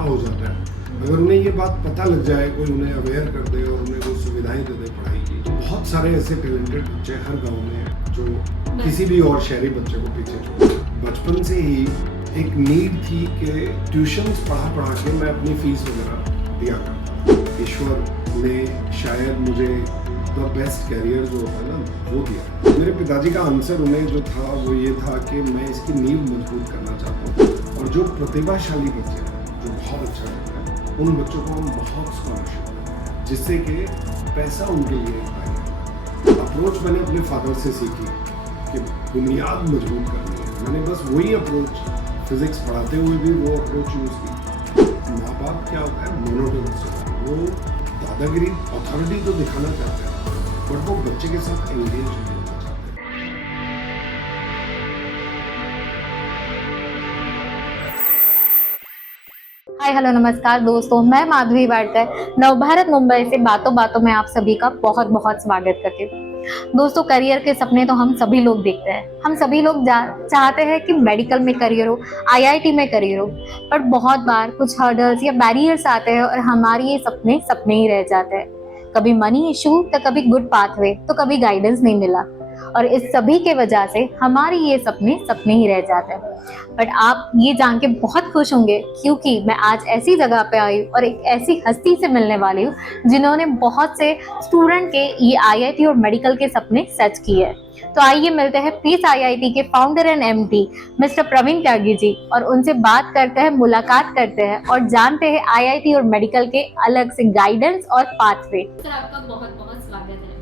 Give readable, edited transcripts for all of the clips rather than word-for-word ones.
क्या हो जाता है। अगर उन्हें ये बात पता लग जाए, कोई उन्हें अवेयर कर दे और उन्हें वो सुविधाएं दे दे पढ़ाई की, तो बहुत सारे ऐसे टैलेंटेड बच्चे हर गांव में हैं जो किसी भी और शहरी बच्चे को पीछे छोड़। बचपन से ही एक नीड थी कि ट्यूशन्स पढ़ा के मैं अपनी फीस वगैरह दिया करता। ईश्वर ने शायद मुझे द बेस्ट कैरियर जो होता है ना वो दिया। मेरे पिताजी का आंसर उन्हें जो था वो ये था कि मैं इसकी नींव मजबूत करना चाहता हूँ और जो प्रतिभाशाली बच्चे हैं जो बहुत अच्छा करते हैं उन बच्चों को हम बहुत स्कॉलरशिप देते हैं जिससे कि पैसा उनके लिए एक अप्रोच मैंने अपने फादर से सीखी कि बुनियाद मजबूत करनी है। मैंने बस वही अप्रोच फिजिक्स पढ़ाते हुए भी वो अप्रोच यूज़ की। माँ बाप क्या होता है मोनोटोनस, वो दादागिरी अथॉरिटी तो दिखाना चाहते हैं बट वो बच्चे के साथ एंगेज नहीं होना चाहते। हाय हेलो नमस्कार दोस्तों, मैं माधवी वाडकर नवभारत मुंबई से बातों बातों में आप सभी का बहुत बहुत स्वागत करती हूँ। दोस्तों, करियर के सपने तो हम सभी लोग देखते हैं। हम सभी लोग चाहते हैं कि मेडिकल में करियर हो, आईआईटी में करियर हो, पर बहुत बार कुछ हर्डल्स या बैरियर्स आते हैं और हमारे ये सपने सपने ही रह जाते हैं। कभी मनी इशू तो कभी गुड पाथवे तो कभी गाइडेंस नहीं मिला और इस सभी के वजह से हमारे ये सपने सपने ही रह जाते हैं। बट आप ये जान के बहुत खुश होंगे क्योंकि मैं आज ऐसी जगह पे आई और एक ऐसी हस्ती से मिलने वाली हूँ जिन्होंने बहुत से स्टूडेंट के ये आईआईटी और मेडिकल के सपने सच किए हैं। तो आइए मिलते हैं पीस आईआईटी के founder and MD mister Praveen Tyagi ji और उनसे बात करते हैं, मुलाकात करते हैं और जानते हैं आईआईटी और मेडिकल के अलग से गाइडेंस और पाथवे। सर, आपका बहुत बहुत स्वागत है।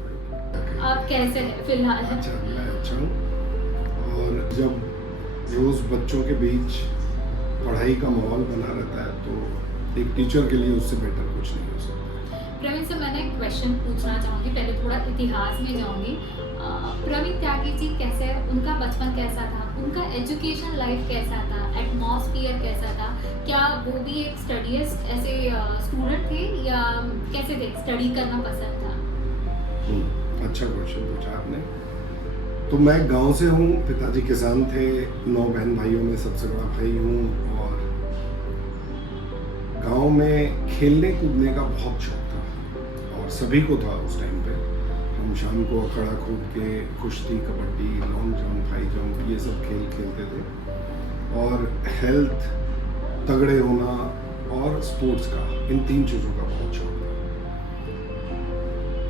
आप कैसे हैं फिलहाल? अच्छा, मैं अच्छा हूँ। और जब रोज़ बच्चों के बीच पढ़ाई का माहौल बना रहता है तो एक टीचर के लिए उससे बेटर कुछ नहीं हो सकता। प्रवीण सर, मैंने एक क्वेश्चन पूछना चाहूँगी, पहले थोड़ा इतिहास में जाऊँगी। प्रवीण त्यागी जी कैसे है, उनका बचपन कैसा था, उनका एजुकेशन लाइफ कैसा था, एटमॉस्फियर कैसा था? क्या वो भी एक स्टडीस्ट ऐसे स्टूडेंट थे या कैसे थे, स्टडी करना पसंद था? अच्छा क्वेश्चन पूछा आपने। तो मैं गांव से हूँ, पिताजी किसान थे, 9 बहन भाइयों में सबसे बड़ा भाई हूँ और गांव में खेलने कूदने का बहुत शौक था और सभी को था उस टाइम पे। हम शाम को अखाड़ा कूद के कुश्ती, kabaddi, long jump, high jump ये सब खेल खेलते थे और हेल्थ, तगड़े होना और स्पोर्ट्स का, इन 3 चीज़ों का बहुत शौक था।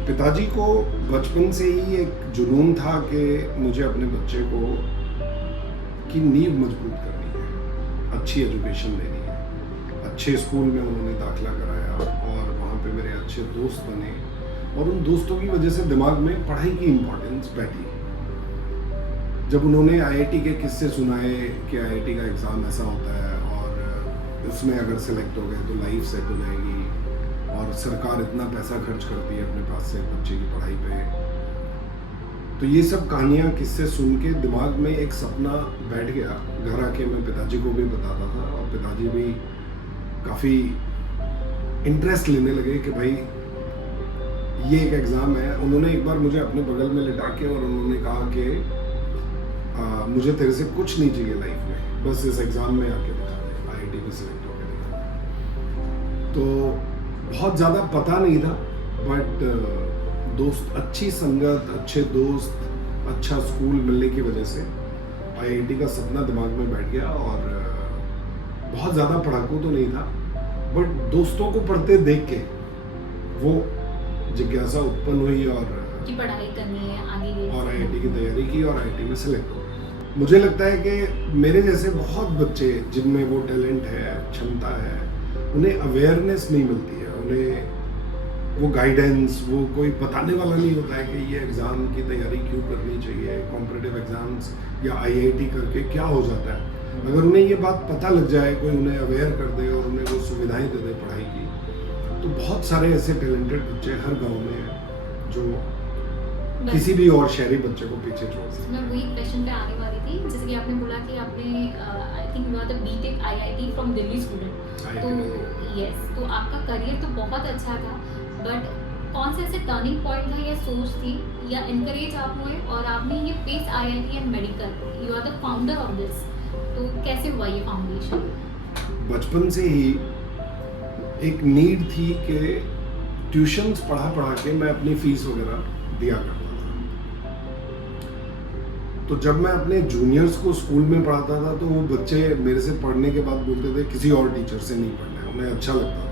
पिताजी को बचपन से ही एक जुनून था कि मुझे अपने बच्चे को की नींव मजबूत करनी है, अच्छी एजुकेशन देनी है। अच्छे स्कूल में उन्होंने दाखिला कराया और वहाँ पे मेरे अच्छे दोस्त बने और उन दोस्तों की वजह से दिमाग में पढ़ाई की इम्पोर्टेंस बैठी। जब उन्होंने आईआईटी के किस्से सुनाए कि आईआईटी का एग्ज़ाम ऐसा होता है और उसमें अगर सेलेक्ट हो गए तो लाइफ सेट हो जाएगी और सरकार इतना पैसा खर्च करती है अपने पास से बच्चे की पढ़ाई पे, तो ये सब कहानियाँ किस्से सुन के दिमाग में एक सपना बैठ गया। घर आके मैं पिताजी को भी बताता था और पिताजी भी काफ़ी इंटरेस्ट लेने लगे कि भाई ये एक एग्ज़ाम है। उन्होंने एक बार मुझे अपने बगल में लिटा के और उन्होंने कहा कि मुझे तेरे से कुछ नहीं चाहिए लाइफ में, बस इस एग्ज़ाम में आके दिखा दे, आईआईटी में सिलेक्ट होकर दिखा। तो बहुत ज़्यादा पता नहीं था बट दोस्त, अच्छी संगत, अच्छे दोस्त, अच्छा स्कूल मिलने की वजह से आईआईटी का सपना दिमाग में बैठ गया और बहुत ज़्यादा पढ़ाकू तो नहीं था बट दोस्तों को पढ़ते देख के वो जिज्ञासा उत्पन्न हुई और कि पढ़ाई करनी है आगे और आईआईटी की तैयारी की और आईआईटी में सिलेक्ट हो गया। मुझे लगता है कि मेरे जैसे बहुत बच्चे जिनमें वो टैलेंट है, क्षमता है, उन्हें अवेयरनेस नहीं मिलती है, उन्हें वो गाइडेंस, वो कोई बताने वाला नहीं होता है कि ये एग्ज़ाम की तैयारी क्यों करनी चाहिए, कॉम्पिटिटिव एग्ज़ाम्स या आईआईटी करके क्या हो जाता है। अगर उन्हें ये बात पता लग जाए, कोई उन्हें अवेयर कर दे और उन्हें वो सुविधाएं दे दे पढ़ाई की, तो बहुत सारे ऐसे टैलेंटेड बच्चे हर गांव में हैं जो किसी भी और शहरी बच्चे को पीछे छोड़ सकते। मैं वही क्वेश्चन पे आने वाली थी, जैसे कि आपने बोला कि आपने I think you are the BTech IIT from Delhi student, तो यस, तो आपका करियर तो बहुत अच्छा था बट कौन से ऐसे टर्निंग पॉइंट था या सोच थी या इनकरेज आप हुए और आपने ये Pace IIT and medical, you are the founder of this, तो कैसे हुआ ये फाउंडेशन? बचपन से ही एक नीड थी कि ट्यूशन्स पढ़ा के मैं अपनी फीस वगैरह दिया करता था। तो जब मैं अपने जूनियर्स को स्कूल में पढ़ाता था तो वो बच्चे मेरे से पढ़ने के बाद बोलते थे किसी और टीचर से नहीं पढ़ना है, उन्हें अच्छा लगता था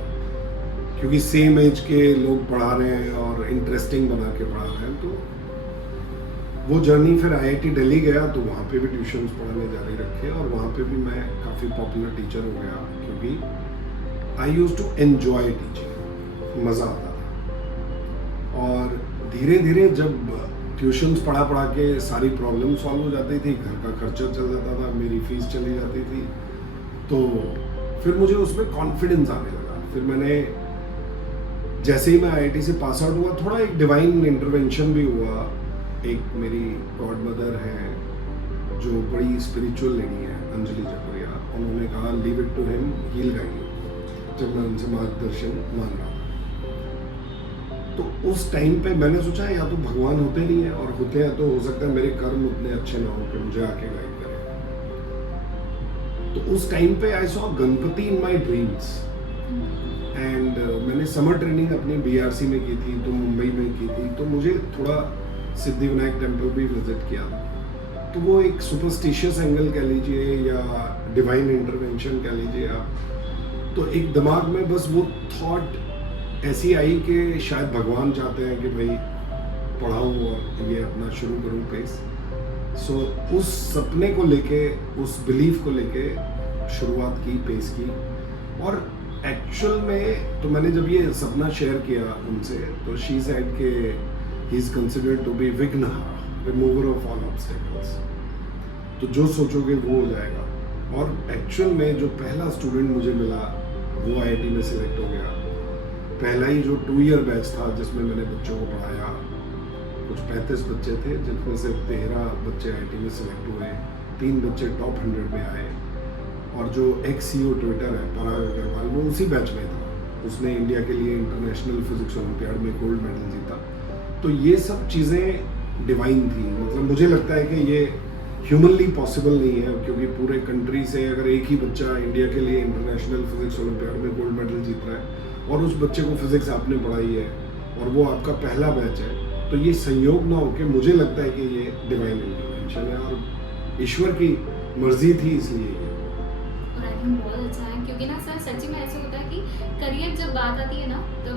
क्योंकि सेम एज के लोग पढ़ा रहे हैं और इंटरेस्टिंग बना के पढ़ा रहे हैं। तो वो जर्नी फिर IIT दिल्ली गया तो वहाँ पे भी ट्यूशन्स पढ़ाने जारी रखे और वहाँ पे भी मैं काफ़ी पॉपुलर टीचर हो गया क्योंकि आई यूज टू एन्जॉय टीचिंग, मज़ा आता था। और धीरे धीरे जब ट्यूशन्स पढ़ा के सारी प्रॉब्लम सॉल्व हो जाती थी, घर का खर्चा चल जाता था, मेरी फीस चली जाती थी, तो फिर मुझे उसमें कॉन्फिडेंस आने लगा। फिर मैंने जैसे ही मैं IIT से पास आउट हुआ थोड़ा एक डिवाइन इंटरवेंशन भी हुआ। एक मेरी गॉड मदर है जो बड़ी स्पिरिचुअल लेडी है, अंजलि जपरिया, उन्होंने कहा leave it to him, he will guide you, जब मैं उनसे मार्गदर्शन मांग रहा हूँ। तो उस टाइम पे मैंने सोचा या तो भगवान होते नहीं है, और होते हैं तो हो सकता है मेरे कर्म उतने अच्छे ना हो कि मुझे आके गाइड करें। तो उस टाइम पे I saw Ganpati in my dreams and मैंने समर ट्रेनिंग अपनी BRC में की थी, तो मुंबई में की थी, तो मुझे थोड़ा सिद्धि विनायक टेम्पल भी विजिट किया। तो वो एक सुपरस्टिशियस एंगल कह लीजिए या डिवाइन इंटरवेंशन कह लीजिए आप, तो एक दिमाग में बस वो थॉट ऐसी आई कि शायद भगवान चाहते हैं कि भाई पढ़ाऊँ और ये अपना शुरू करूँ पेस। सो उस सपने को लेके, उस बिलीफ को लेके शुरुआत की पेस की। और एक्चुअल में तो मैंने जब ये सपना शेयर किया उनसे तो शी सेड के he is considered to be Vighnahar, remover of all obstacles. तो जो सोचोगे वो हो जाएगा। और एक्चुअल में जो पहला स्टूडेंट मुझे मिला वो IIT में सिलेक्ट हो गया। पहला ही जो 2 ईयर बैच था जिसमें मैंने बच्चों को पढ़ाया, कुछ 35 बच्चे थे जिनमें से 13 बच्चे IIT में सिलेक्ट हुए, 3 बच्चे टॉप 100 में आए। और जो ex-CEO ट्विटर है पराग अग्रवाल, वो उसी बैच में था, उसने इंडिया के लिए इंटरनेशनल फिजिक्स ओलंपियाड में गोल्ड मेडल जीता। तो ये सब चीज़ें डिवाइन थी। मतलब मुझे लगता है कि ये ह्यूमनली पॉसिबल नहीं है क्योंकि पूरे कंट्री से अगर एक ही बच्चा इंडिया के लिए इंटरनेशनल फिजिक्स ओलंपियाड में गोल्ड मेडल जीत रहा है और उस बच्चे को फिजिक्स आपने पढ़ाई है और वो आपका पहला बैच है, तो ये संयोग ना हो के मुझे लगता है कि ये डिवाइन इंटरवेंशन है और ईश्वर की मर्जी थी, इसलिए ये। और आई थिंक बहुत अच्छा है क्योंकि ना सर सच्ची में ऐसा होता है कि करियर जब बात आती है ना तो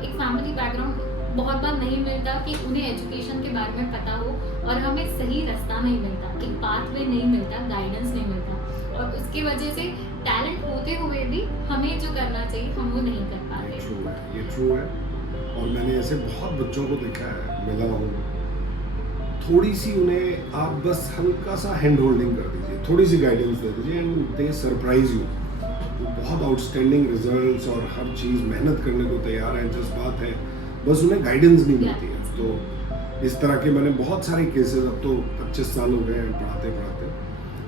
एक फैमिली बैकग्राउंड बहुत बार नहीं मिलता कि उन्हें एजुकेशन के बारे में पता हो और हमें सही रास्ता नहीं मिलता, एक पाथवे नहीं मिलता, गाइडेंस नहीं मिलता, और उसकी वजह से टैलेंट होते हुए भी हमें जो करना चाहिए हम वो नहीं कर पाते। ये ट्रू है। और मैंने ऐसे बहुत बच्चों को देखा है, मिला हूँ, थोड़ी सी उन्हें आप बस हल्का सा हैंड होल्डिंग कर दीजिए, थोड़ी सी गाइडेंस दे दीजिए एंड दे सरप्राइज यू। बहुत आउटस्टैंडिंग रिजल्ट्स और हर चीज़ मेहनत करने को तैयार है, जिस बात है बस उन्हें गाइडेंस नहीं मिलती है। तो इस तरह के मैंने बहुत सारे केसेस, अब तो 25 साल हो गए हैं पढ़ाते पढ़ाते,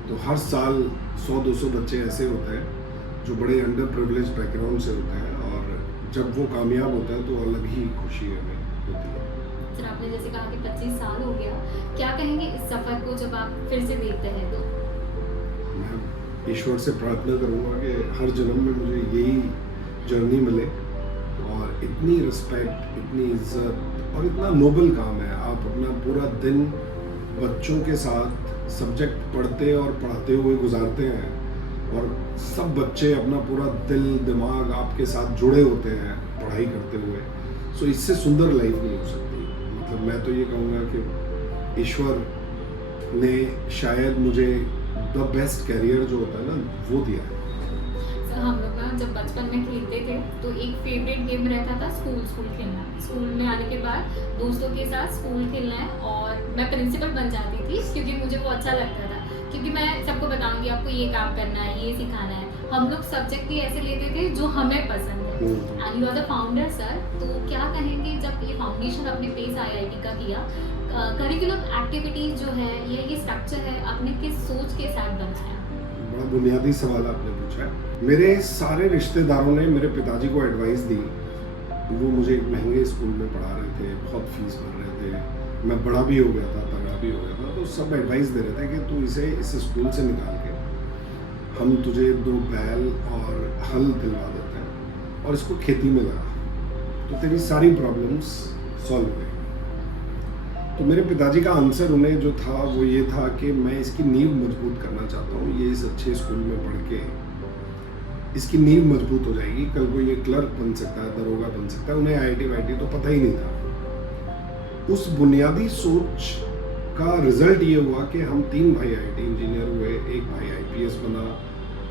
तो हर साल 100-200 बच्चे ऐसे होते हैं जो बड़े अंडर प्रिविलेज बैकग्राउंड से होते हैं और जब वो कामयाब होता है तो अलग ही खुशी हमें होती है। सर आपने जैसे कहा कि 25 साल हो गया, क्या कहेंगे इस सफ़र को जब आप फिर से देखते हैं तो? मैं ईश्वर से प्रार्थना करूँगा कि हर जन्म में मुझे यही जर्नी मिले और इतनी रिस्पेक्ट, इतनी इज्जत और इतना नोबल काम है। आप अपना पूरा दिन बच्चों के साथ सब्जेक्ट पढ़ते और पढ़ाते हुए गुजारते हैं और सब बच्चे अपना पूरा दिल दिमाग आपके साथ जुड़े होते हैं पढ़ाई करते हुए। सो इससे सुंदर लाइफ नहीं हो सकती। मतलब मैं तो ये कहूँगा कि ईश्वर ने शायद मुझे द बेस्ट कैरियर जो होता है ना वो दिया है। सर हम लोग ना जब बचपन में खेलते थे तो एक फेवरेट गेम रहता था स्कूल खेलना। स्कूल में आने के बाद दोस्तों के साथ स्कूल खेलना है और मैं प्रिंसिपल बन जाती थी क्योंकि मुझे वो अच्छा लगता था, क्योंकि मैं सबको बताऊंगी आपको ये काम करना है, ये सिखाना है। हम लोग सब्जेक्ट भी ऐसे लेते थे जो हमें पसंद है। And you are the founder sir, तो क्या कहेंगे जब ये फाउंडेशन अपने पेस IIT का किया, करिकुलम एक्टिविटीज जो है ये स्ट्रक्चर है आपने किस सोच के साथ बनाया? बड़ा बुनियादी सवाल आपने पूछा है। मेरे सारे रिश्तेदारों ने मेरे पिताजी को एडवाइस दी। वो मुझे एक महंगे स्कूल में पढ़ा रहे थे, बहुत फीस भर रहे थे, मैं बड़ा भी हो गया था, तगड़ा भी हो गया था, तो सब एडवाइस दे रहे थे कि तू इसे इस स्कूल से निकाल के हम तुझे 2 बैल और हल दिलवा देते हैं और इसको खेती में लगा तो तेरी सारी प्रॉब्लम्स सॉल्व हो गई। तो मेरे पिताजी का आंसर उन्हें जो था वो ये था कि मैं इसकी नींव मजबूत करना चाहता हूँ, ये इस अच्छे स्कूल में पढ़ के इसकी नींव मजबूत हो जाएगी, कल को ये क्लर्क बन सकता है, दरोगा बन सकता है। उन्हें आईआईटी वाईटी तो पता ही नहीं था। उस बुनियादी सोच का रिजल्ट ये हुआ कि हम 3 भाई आईआईटी इंजीनियर हुए, एक भाई आईपीएस बना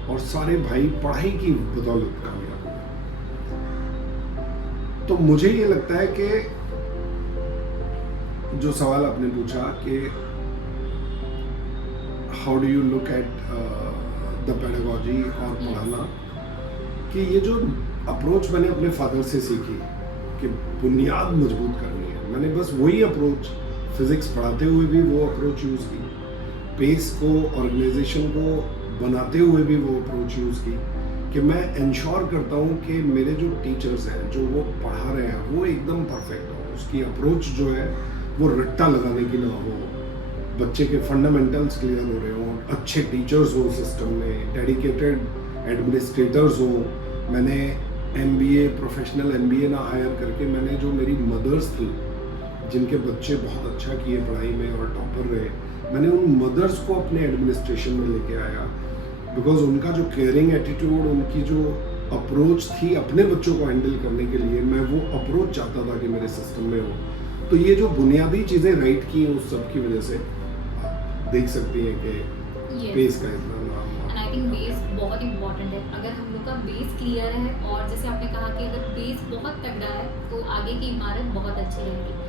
और सारे भाई पढ़ाई की बदौलत कामयाब हुए। तो मुझे ये लगता है कि जो सवाल आपने पूछा कि how do you look at the pedagogy और पढ़ाना, कि ये जो अप्रोच मैंने अपने फादर से सीखी कि बुनियाद मजबूत करनी है, मैंने बस वही अप्रोच फिजिक्स पढ़ाते हुए भी वो अप्रोच यूज़ की, पेस को ऑर्गेनाइजेशन को बनाते हुए भी वो अप्रोच यूज़ की कि मैं इंश्योर करता हूँ कि मेरे जो टीचर्स हैं जो वो पढ़ा रहे हैं वो एकदम परफेक्ट हो, उसकी अप्रोच जो है वो रट्टा लगाने की ना हो, बच्चे के फंडामेंटल्स क्लियर हो रहे हों, अच्छे टीचर्स हो सिस्टम में, डेडिकेटेड एडमिनिस्ट्रेटर्स हो। मैंने एमबीए प्रोफेशनल एमबीए ना हायर करके मैंने जो मेरी मदर्स थी जिनके बच्चे बहुत अच्छा किए पढ़ाई में और टॉपर रहे, मैंने उन मदर्स को अपने एडमिनिस्ट्रेशन में लेके आया बिकॉज उनका जो केयरिंग एटीट्यूड, उनकी जो अप्रोच थी अपने बच्चों को हैंडल करने के लिए, मैं वो अप्रोच चाहता था कि मेरे सिस्टम में हो। तो ये जो बुनियादी चीज़ें राइट की हैं उस सब की वजह से देख सकती हैं कि बेस का इतना नाम। एंड आई थिंक बेस बहुत इंपॉर्टेंट है। अगर हम लोग का बेस क्लियर है और जैसे आपने कहा कि अगर बेस बहुत तगड़ा है तो आगे की इमारत बहुत अच्छी रहेगी।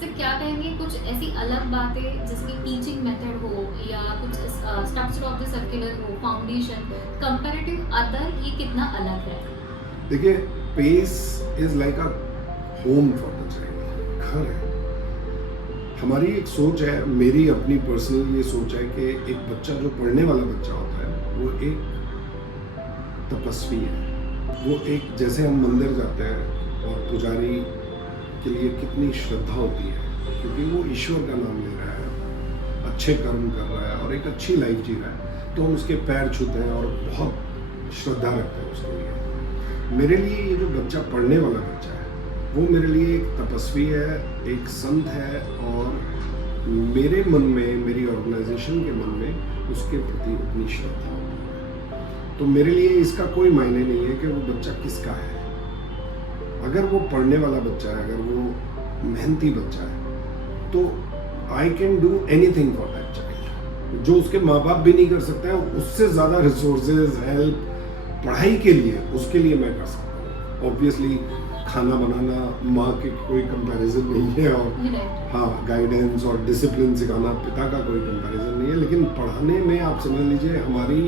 सिर्फ क्या कहेंगे कुछ ऐसी अलग बातें जैसे कि टीचिंग मेथड हो या कुछ स्ट्रक्चर ऑफ द सर्कुलर हो, फाउंडेशन कंपैरेटिव अदर, ये कितना अलग है? देखिए, Pace is like a home for the child, घर है। हमारी एक सोच है, मेरी अपनी पर्सनल ये सोच है कि एक बच्चा जो पढ़ने वाला बच्चा होता है वो एक तपस्वी है। वो एक, जैसे हम मंदिर जाते हैं और पुजारी के लिए कितनी श्रद्धा होती है क्योंकि वो ईश्वर का नाम ले रहा है, अच्छे कर्म कर रहा है और एक अच्छी लाइफ जी रहा है, तो हम उसके पैर छूते हैं और बहुत श्रद्धा रखते हैं उसके लिए। मेरे लिए ये जो बच्चा पढ़ने वाला बच्चा है वो मेरे लिए एक तपस्वी है, एक संत है और मेरे मन में, मेरी ऑर्गेनाइजेशन के मन में उसके प्रति उतनी श्रद्धा होती है। तो मेरे लिए इसका कोई मायने नहीं है कि वो बच्चा किसका है। अगर वो पढ़ने वाला बच्चा है, अगर वो मेहनती बच्चा है, तो I can do anything for that child. जो उसके माँ बाप भी नहीं कर सकते हैं, उससे ज़्यादा रिसोर्सेज, हेल्प पढ़ाई के लिए उसके लिए मैं कर सकता हूँ। ऑब्वियसली खाना बनाना माँ के कोई कंपैरिजन नहीं है और हाँ, गाइडेंस और डिसिप्लिन सिखाना पिता का कोई कंपैरिजन नहीं है, लेकिन पढ़ाने में आप समझ लीजिए हमारी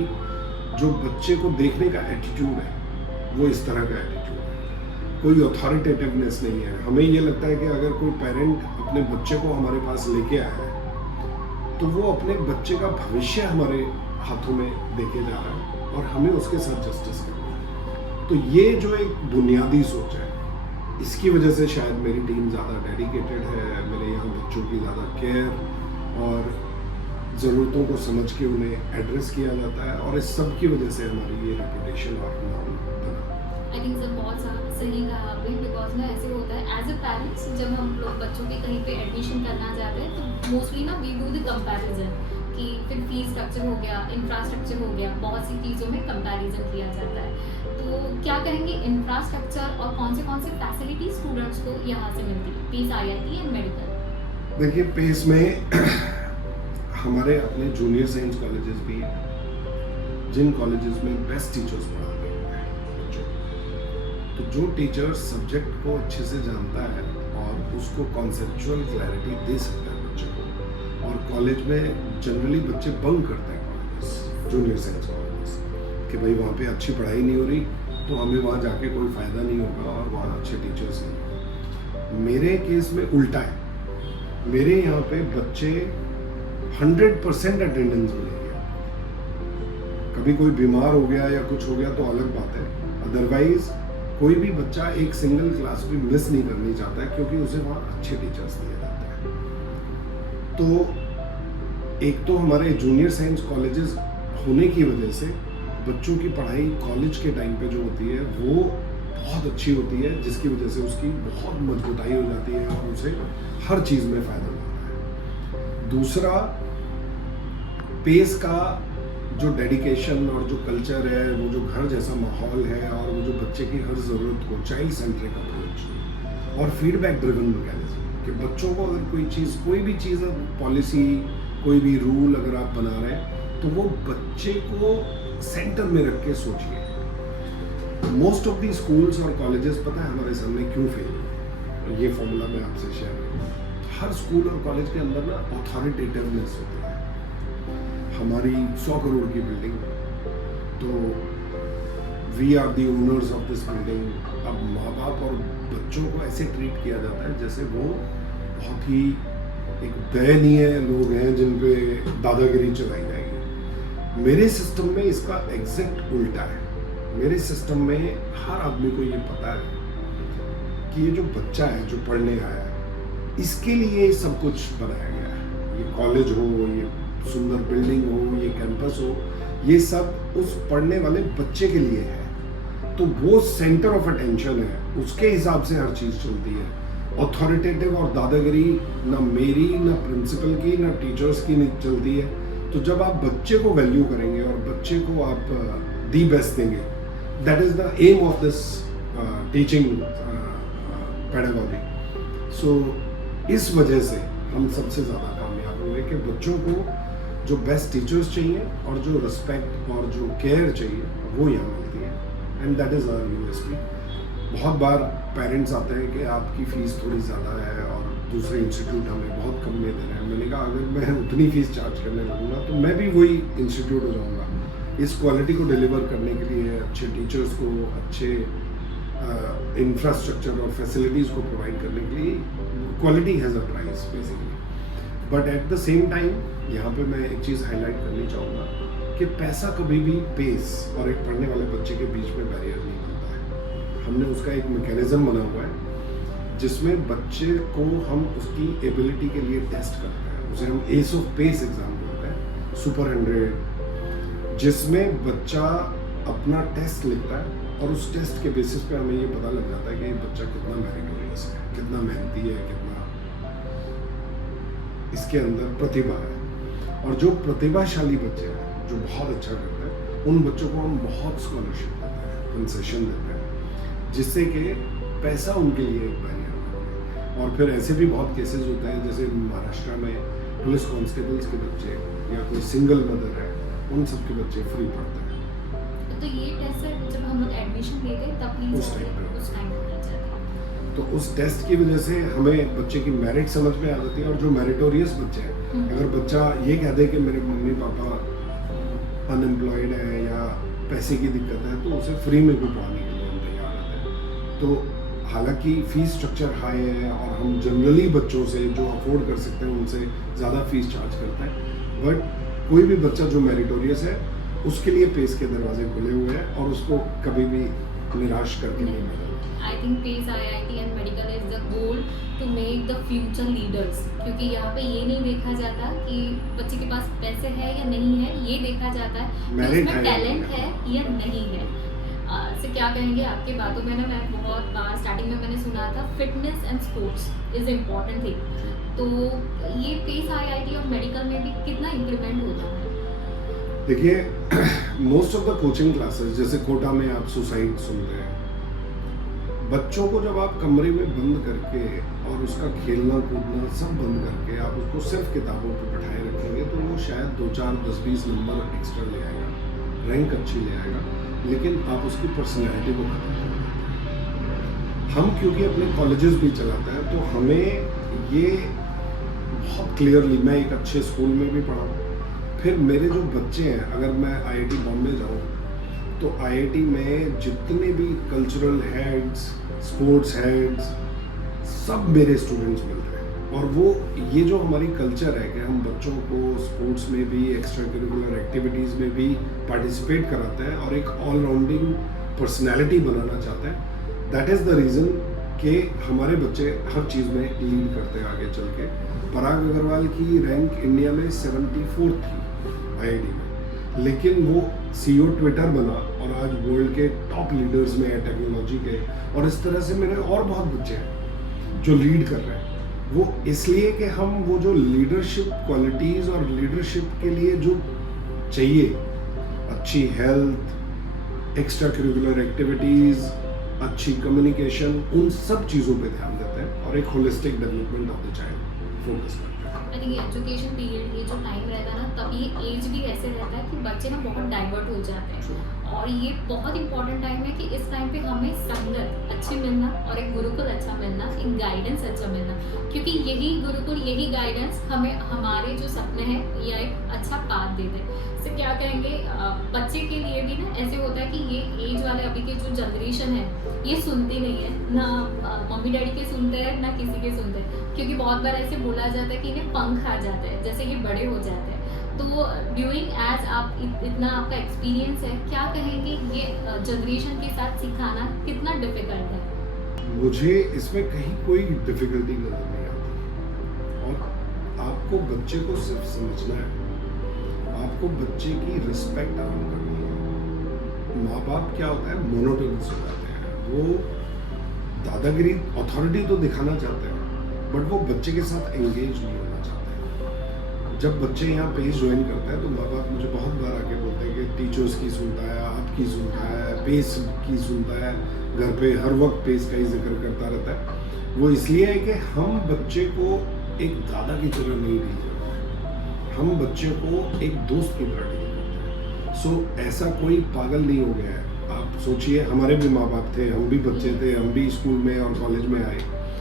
जो बच्चे को देखने का एटीट्यूड है वो इस तरह का एटीट्यूड है, कोई अथॉरिटेटिवनेस नहीं है। हमें ये लगता है कि अगर कोई पेरेंट अपने बच्चे को हमारे पास लेके आया है तो वो अपने बच्चे का भविष्य हमारे हाथों में देके जा रहा है और हमें उसके साथ जस्टिस करना है। तो ये जो एक बुनियादी सोच है, इसकी वजह से शायद मेरी टीम ज़्यादा डेडिकेटेड है, मेरे यहाँ बच्चों की ज़्यादा केयर और ज़रूरतों को समझ के उन्हें एड्रेस किया जाता है और इस सब की वजह से हमारी ये रेपुटेशन और नाम बना। आई थिंक सर बहुत सही कहा आपने, बिकॉज ना ऐसे होता है एज अ पेरेंट्स, जब हम लोग बच्चों के कहीं पे एडमिशन करना जाते हैं तो मोस्टली ना वी डू द कंपैरिजन कि फिर फीस स्ट्रक्चर हो गया, इंफ्रास्ट्रक्चर हो गया, बहुत सी चीज़ों में कंपैरिजन किया जाता है। तो क्या कहेंगे इंफ्रास्ट्रक्चर और कौन से फैसिलिटी स्टूडेंट्स को यहाँ से मिलती है, पीस आईआईटी एंड मेडिकल? देखिए, पेस में हमारे अपने जूनियर साइंस कॉलेजेस भी हैं जिन कॉलेजेस में बेस्ट टीचर्स पढ़ाते हैं बच्चों को। तो जो टीचर सब्जेक्ट को अच्छे से जानता है और उसको कॉन्सेप्चुअल क्लैरिटी दे सकता है बच्चे को, और कॉलेज में जनरली बच्चे बंक करते हैं कॉलेजेस, जूनियर साइंस कॉलेजेस, कि भाई वहाँ पे अच्छी पढ़ाई नहीं हो रही तो हमें वहाँ जाके कोई फ़ायदा नहीं होगा और वहाँ अच्छे टीचर्स नहीं। मेरे केस में उल्टा है, मेरे यहाँ पे बच्चे 100% अटेंडेंस मिलेगी। कभी कोई बीमार हो गया या कुछ हो गया तो अलग बात है, अदरवाइज कोई भी बच्चा एक सिंगल क्लास भी मिस नहीं करनी चाहता है क्योंकि उसे वहाँ अच्छे टीचर्स दिए जाते हैं। तो एक तो हमारे जूनियर साइंस कॉलेजेस होने की वजह से बच्चों की पढ़ाई कॉलेज के टाइम पे जो होती है वो बहुत अच्छी होती है, जिसकी वजह से उसकी बहुत मजबूताई हो जाती है और उसे हर चीज़ में फ़ायदा मिलता है। दूसरा, पेस का जो डेडिकेशन और जो कल्चर है, वो जो घर जैसा माहौल है और वो जो बच्चे की हर ज़रूरत को चाइल्ड सेंट्रिक अप्रोच और फीडबैक ड्रिवन मैकेनिज्म, कि बच्चों को अगर कोई भी चीज़, पॉलिसी, कोई भी रूल अगर आप बना रहे हैं तो वो बच्चे को सेंटर में रख के सोचिए। मोस्ट ऑफ दी स्कूल्स और कॉलेजेस, पता है हमारे सामने क्यों फेल हुए? ये फॉर्मूला मैं आपसे शेयर करूँ। हर स्कूल और कॉलेज के अंदर ना अथॉरिटेटिवनेस होती है। हमारी 100 करोड़ की बिल्डिंग, तो we are the owners of this building. अब माँ बाप और बच्चों को ऐसे ट्रीट किया जाता है जैसे वो बहुत ही एक दयनीय लोग हैं जिन पे दादागिरी चलाई जाएगी। मेरे सिस्टम में इसका एग्जैक्ट उल्टा है। मेरे सिस्टम में हर आदमी को ये पता है कि ये जो बच्चा है जो पढ़ने आया है, इसके लिए सब कुछ बनाया गया है। ये कॉलेज हो, ये सुंदर बिल्डिंग हो, ये कैंपस हो, ये सब उस पढ़ने वाले बच्चे के लिए है। तो वो सेंटर ऑफ अटेंशन है, उसके हिसाब से हर चीज़ चलती है। अथॉरिटेटिव और दादागिरी ना मेरी, ना प्रिंसिपल की, ना टीचर्स की नहीं चलती है। तो जब आप बच्चे को वैल्यू करेंगे और बच्चे को आप दी बेस्ट देंगे, that is the aim of this teaching pedagogy. So इस वजह से हम सबसे ज़्यादा कामयाब हुए कि बच्चों को जो बेस्ट टीचर्स चाहिए और जो रिस्पेक्ट और जो केयर चाहिए वो यहाँ मिलती है, and that is our USP. बहुत बार पेरेंट्स आते हैं कि आपकी फ़ीस थोड़ी ज़्यादा है और दूसरे इंस्टीट्यूट हमें बहुत कम में दे रहे हैं। मैंने कहा अगर मैं उतनी फ़ीस चार्ज करने लगूंगा तो मैं भी वही इंस्टीट्यूट हो जाऊंगा। इस क्वालिटी को डिलीवर करने के लिए, अच्छे टीचर्स को, अच्छे इंफ्रास्ट्रक्चर और फैसिलिटीज़ को प्रोवाइड करने के लिए, quality has a price basically. But at the same time यहाँ पे मैं एक चीज़ हाईलाइट करनी चाहूँगा कि पैसा कभी भी पेस और एक पढ़ने वाले बच्चे के बीच में बैरियर नहीं बनता है। हमने उसका एक मैकेनिज्म बना हुआ है जिसमें बच्चे को हम उसकी एबिलिटी के लिए टेस्ट करते हैं। उसे हम एस ऑफ पेस एग्जाम बोलते हैं, सुपर 100, जिसमें बच्चा अपना टेस्ट लिखता है और उस टेस्ट के बेसिस पे हमें ये पता लग जाता है कि ये बच्चा कितना मेरिटोरियस है, कितना मेहनती है, कितना इसके अंदर प्रतिभा है। और जो प्रतिभाशाली बच्चे हैं, जो बहुत अच्छा करते हैं, उन बच्चों को हम बहुत स्कॉलरशिप देते हैं, कंसेशन देते हैं, जिससे कि पैसा उनके लिए एक बैरियर है। और फिर ऐसे भी बहुत केसेस होते हैं, जैसे महाराष्ट्र में पुलिस कांस्टेबल्स के बच्चे या कोई सिंगल मदर है, उन सब के बच्चे फ्री पढ़ते हैं। तो ये टेस्ट जब हम लोग एडमिशन लेते हैं तब उस टाइम होना चाहिए। तो उस टेस्ट की वजह से हमें बच्चे की मेरिट समझ में आ जाती है। और जो मेरिटोरियस बच्चे हैं, अगर बच्चा ये कह दे कि मेरे मम्मी पापा अनएम्प्लॉयड है या पैसे की दिक्कत है, तो उसे फ्री में भी पढ़ाने के लिए हम तैयार रहते हैं। तो हालांकि फीस स्ट्रक्चर हाई है और हम जनरली बच्चों से जो अफोर्ड कर सकते हैं उनसे ज़्यादा फीस चार्ज करते हैं, बट कोई भी बच्चा जो मेरिटोरियस है उसके लिए पेस के दरवाजे खुले हुए हैं और उसको कभी भी निराश करके नहीं मिलेगा। I think Pace IIT and medical is the goal to make the future leaders, क्योंकि यहाँ पे ये नहीं देखा जाता कि बच्चे के पास पैसे है या नहीं है, ये देखा जाता है कि उसमें टैलेंट है या नहीं है। से क्या कहेंगे आपकी बातों में ना, मैं बहुत बार स्टार्टिंग में मैंने सुना था fitness and sports is important thing. तो ये पेस IIT और मेडिकल में भी कितना इम्प्लीमेंट होता है? देखिए, most of the coaching classes, जैसे कोटा में आप सुसाइड सुनते हैं, बच्चों को जब आप कमरे में बंद करके और उसका खेलना कूदना सब बंद करके आप उसको सिर्फ किताबों पर बैठाए रखेंगे तो वो शायद 2, 4, 10, 20 नंबर एक्स्ट्रा ले आएगा, रैंक अच्छी ले आएगा, लेकिन आप उसकी पर्सनैलिटी को खत्म कर देते हैं। हम क्योंकि अपने कॉलेजेस भी चलाते हैं तो हमें ये बहुत क्लियरली, मैं एक अच्छे स्कूल में भी पढ़ा हूँ, फिर मेरे जो बच्चे हैं, अगर मैं IIT बॉम्बे जाऊँ तो IIT में जितने भी कल्चरल हेड्स, स्पोर्ट्स हेड्स, सब मेरे स्टूडेंट्स मिलते हैं। और वो ये जो हमारी कल्चर है कि हम बच्चों को स्पोर्ट्स में भी, एक्स्ट्रा करिकुलर एक्टिविटीज़ में भी पार्टिसिपेट कराते हैं और एक ऑलराउंडिंग पर्सनैलिटी बनाना चाहते हैं, दैट इज़ द रीज़न कि हमारे बच्चे हर चीज़ में लीड करते हैं आगे चल के। पराग अग्रवाल की रैंक इंडिया में 74 थी IIT में, लेकिन वो CEO ट्विटर बना और आज वर्ल्ड के टॉप लीडर्स में है टेक्नोलॉजी के, और इस तरह से मेरे और बहुत बच्चे हैं जो लीड कर रहे हैं। वो इसलिए कि हम वो जो लीडरशिप क्वालिटीज़ और लीडरशिप के लिए जो चाहिए, अच्छी हेल्थ, एक्स्ट्रा करिकुलर एक्टिविटीज़, अच्छी कम्युनिकेशन, उन सब चीज़ों पे ध्यान देते हैं और एक holistic development of the child focus करते हैं। आई थिंक एजुकेशन पीरियड, ये जो टाइम रहता है ना, तब ये एज भी ऐसे रहता है कि बच्चे ना बहुत डाइवर्ट हो जाते हैं, और ये बहुत इंपॉर्टेंट टाइम है कि इस टाइम पे हमें संगत अच्छी मिलना और एक गुरुकुल अच्छा मिलना, एक गाइडेंस अच्छा मिलना, क्योंकि यही गुरुकुल, यही गाइडेंस हमें हमारे जो सपने हैं या एक अच्छा पाथ देते हैं। से क्या कहेंगे, बच्चे के लिए भी ना ऐसे होता है कि ये एज वाले अभी के जो जनरेशन है ये सुनती नहीं है ना, मम्मी डैडी के सुनते हैं ना किसी के सुनते हैं, क्योंकि बहुत बार ऐसे बोला जाता है कि इन्हें पंख आ जाता है जैसे ये बड़े हो जाते हैं। तो ड्यूरिंग एज आप इतना आपका एक्सपीरियंस है, क्या कहेंगे ये जनरेशन के साथ सिखाना कितना डिफिकल्ट है? मुझे इसमें कहीं कोई डिफिकल्टी नजर नहीं आती, और आपको बच्चे को सिर्फ समझना है, आपको बच्चे की रिस्पेक्ट अर्न करनी है। माँ बाप क्या होता है, मोनोटोनस हो जाते हैं, वो दादागिरी, अथॉरिटी तो दिखाना चाहते हैं, बट वो बच्चे के साथ एंगेज नहीं होना चाहते। जब बच्चे यहाँ पेस ज्वाइन करते हैं तो माँ बाप मुझे बहुत बार आके बोलते हैं कि टीचर्स की सुनता है, आपकी सुनता है, पेस की सुनता है, घर पे हर वक्त पेस का ही जिक्र करता रहता है। वो इसलिए है कि हम बच्चे को एक दादा की तरह नहीं डील करते हैं, हम बच्चे को एक दोस्त की तरह डील करते हैं। सो ऐसा कोई पागल नहीं हो गया है। आप सोचिए, हमारे भी माँ बाप थे, हम भी बच्चे थे, हम भी स्कूल में और कॉलेज में आए,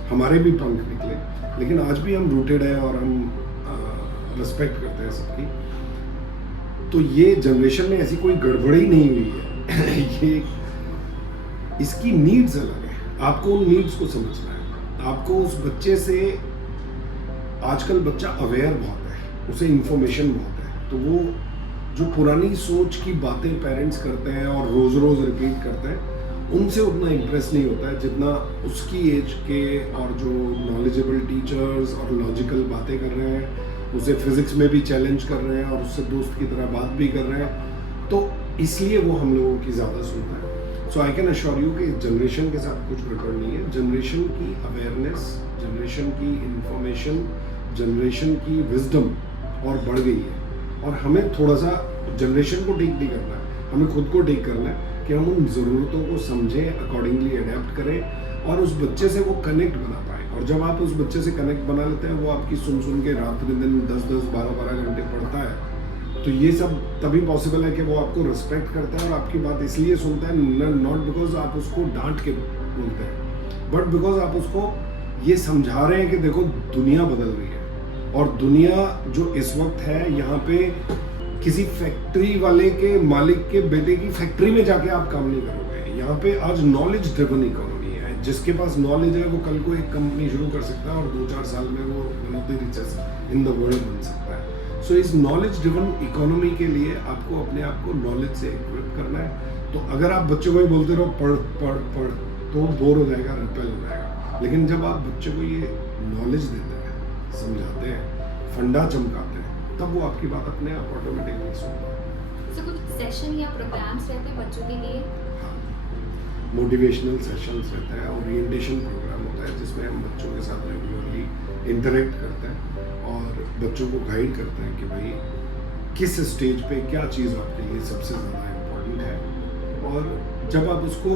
हमारे भी पंख निकले, लेकिन आज भी हम रूटेड है और हम रिस्पेक्ट करते हैं सबकी। तो ये जनरेशन में ऐसी कोई गड़बड़ी नहीं हुई है ये इसकी नीड्स अलग है, आपको उन नीड्स को समझना है। आपको उस बच्चे से, आजकल बच्चा अवेयर बहुत है, उसे इंफॉर्मेशन बहुत है, तो वो जो पुरानी सोच की बातें पेरेंट्स करते हैं और रोज रोज रिपीट करते हैं, उनसे उतना इम्प्रेस नहीं होता है जितना उसकी एज के और जो नॉलेजेबल टीचर्स और लॉजिकल बातें कर रहे हैं, उसे फिजिक्स में भी चैलेंज कर रहे हैं और उससे दोस्त की तरह बात भी कर रहे हैं, तो इसलिए वो हम लोगों की ज़्यादा सुनता है। सो आई कैन अश्योर यू कि जनरेशन के साथ कुछ गड़बड़ नहीं है। जनरेशन की अवेयरनेस, जनरेशन की इंफॉर्मेशन, जनरेशन की विजडम और बढ़ गई है, और हमें थोड़ा सा जनरेशन को ठीक नहीं करना है, हमें खुद को ठीक करना है कि हम उन ज़रूरतों को समझें, अकॉर्डिंगली अडेप्ट करें और उस बच्चे से वो कनेक्ट बना पाएँ। और जब आप उस बच्चे से कनेक्ट बना लेते हैं, वो आपकी सुन के रात दिन 10-10, 12-12 घंटे पढ़ता है, तो ये सब तभी पॉसिबल है कि वो आपको रिस्पेक्ट करता है और आपकी बात इसलिए सुनता है, नॉट बिकॉज आप उसको डांट के बोलते हैं, बट बिकॉज आप उसको ये समझा रहे हैं कि देखो दुनिया बदल रही है, और दुनिया जो इस वक्त है, यहाँ पे किसी फैक्ट्री वाले के मालिक के बेटे की फैक्ट्री में जाके आप काम नहीं करोगे। यहाँ पे आज नॉलेज ड्रिवन इकोनॉमी है, जिसके पास नॉलेज है वो कल को एक कंपनी शुरू कर सकता है और 2-4 साल में वो one of the richest in the world बन सकता है। सो इस नॉलेज ड्रिवन इकोनॉमी के लिए आपको अपने आप को नॉलेज से इक्विप करना है। तो अगर आप बच्चे को ही बोलते रहो पढ़ पढ़ पढ़, तो बोर हो जाएगा, रिपेल हो जाएगा। लेकिन जब आप बच्चे को ये नॉलेज देते हैं, समझाते हैं, फंडा चमकाते हैं, तब वो आपकी बात अपने आप ऑटोमेटिकली सुनता है। सो कुछ सेशन या प्रोग्राम्स रहते हैं बच्चों के लिए? मोटिवेशनल सेशंस रहता है, ओरिएंटेशन प्रोग्राम होता है जिसमें हम बच्चों के साथ रेगुलरली इंटरेक्ट करते हैं और बच्चों को गाइड करते हैं कि भाई किस स्टेज पे क्या चीज़ आपके लिए सबसे ज़्यादा इम्पोर्टेंट है। और जब आप उसको,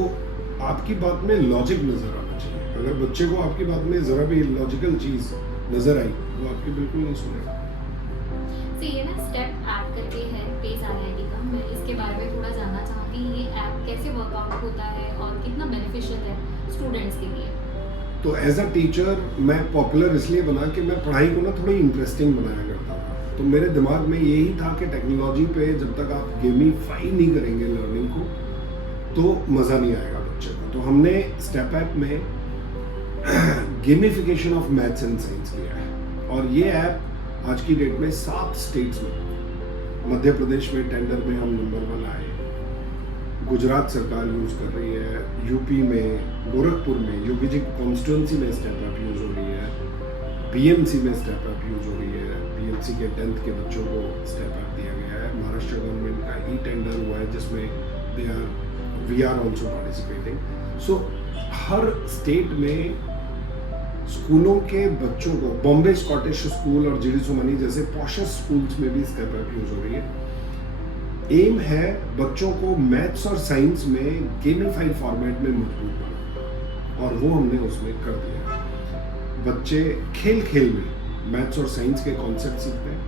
आपकी बात में लॉजिक नज़र आना चाहिए। अगर बच्चे को आपकी बात में ज़रा भी लॉजिकल चीज़ नज़र आई, वो आपकी बिल्कुल नहीं सुनेगा। तो ये ना स्टेप ऐप करके है पेस IIT का, मैं इसके बारे में थोड़ा जानना चाहूँगी। ये ऐप कैसे वर्कआउट होता है और कितना बेनिफिशियल है स्टूडेंट्स के लिए? तो एज अ टीचर मैं पॉपुलर इसलिए बना कि मैं पढ़ाई को ना थोड़ी इंटरेस्टिंग बनाया करता था। तो मेरे दिमाग में यही था कि टेक्नोलॉजी पे जब तक आप गेमीफाई नहीं करेंगे लर्निंग को, तो मज़ा नहीं आएगा बच्चे को। तो हमने स्टेप ऐप में gamification of maths and science किया है, और ये ऐप आज की डेट में 7 स्टेट्स में, मध्य प्रदेश में टेंडर में हम नंबर 1 आए, गुजरात सरकार यूज़ कर रही है, यूपी में, गोरखपुर में, यूपी जी कॉन्स्टिट्यूंसी में स्टेप ऐप यूज़ हो रही है, बीएमसी में स्टेप ऐप यूज़ हो रही है, बीएमसी के 10th के बच्चों को स्टेप ऐप दिया गया है। महाराष्ट्र गवर्नमेंट का टेंडर हुआ है जिसमें we are also participating. So हर स्टेट में स्कूलों के बच्चों को, बॉम्बे स्कॉटिश स्कूल और जीडी सुमनी जैसे पॉशेस्ट स्कूल्स में भी स्टेप अप यूज हो रही है. एम है बच्चों को मैथ्स और साइंस में गेमिफाइड फॉर्मेट में मजबूत बनाना, और वो हमने उसमें कर दिया. बच्चे खेल खेल में मैथ्स और साइंस के कॉन्सेप्ट सीखते हैं,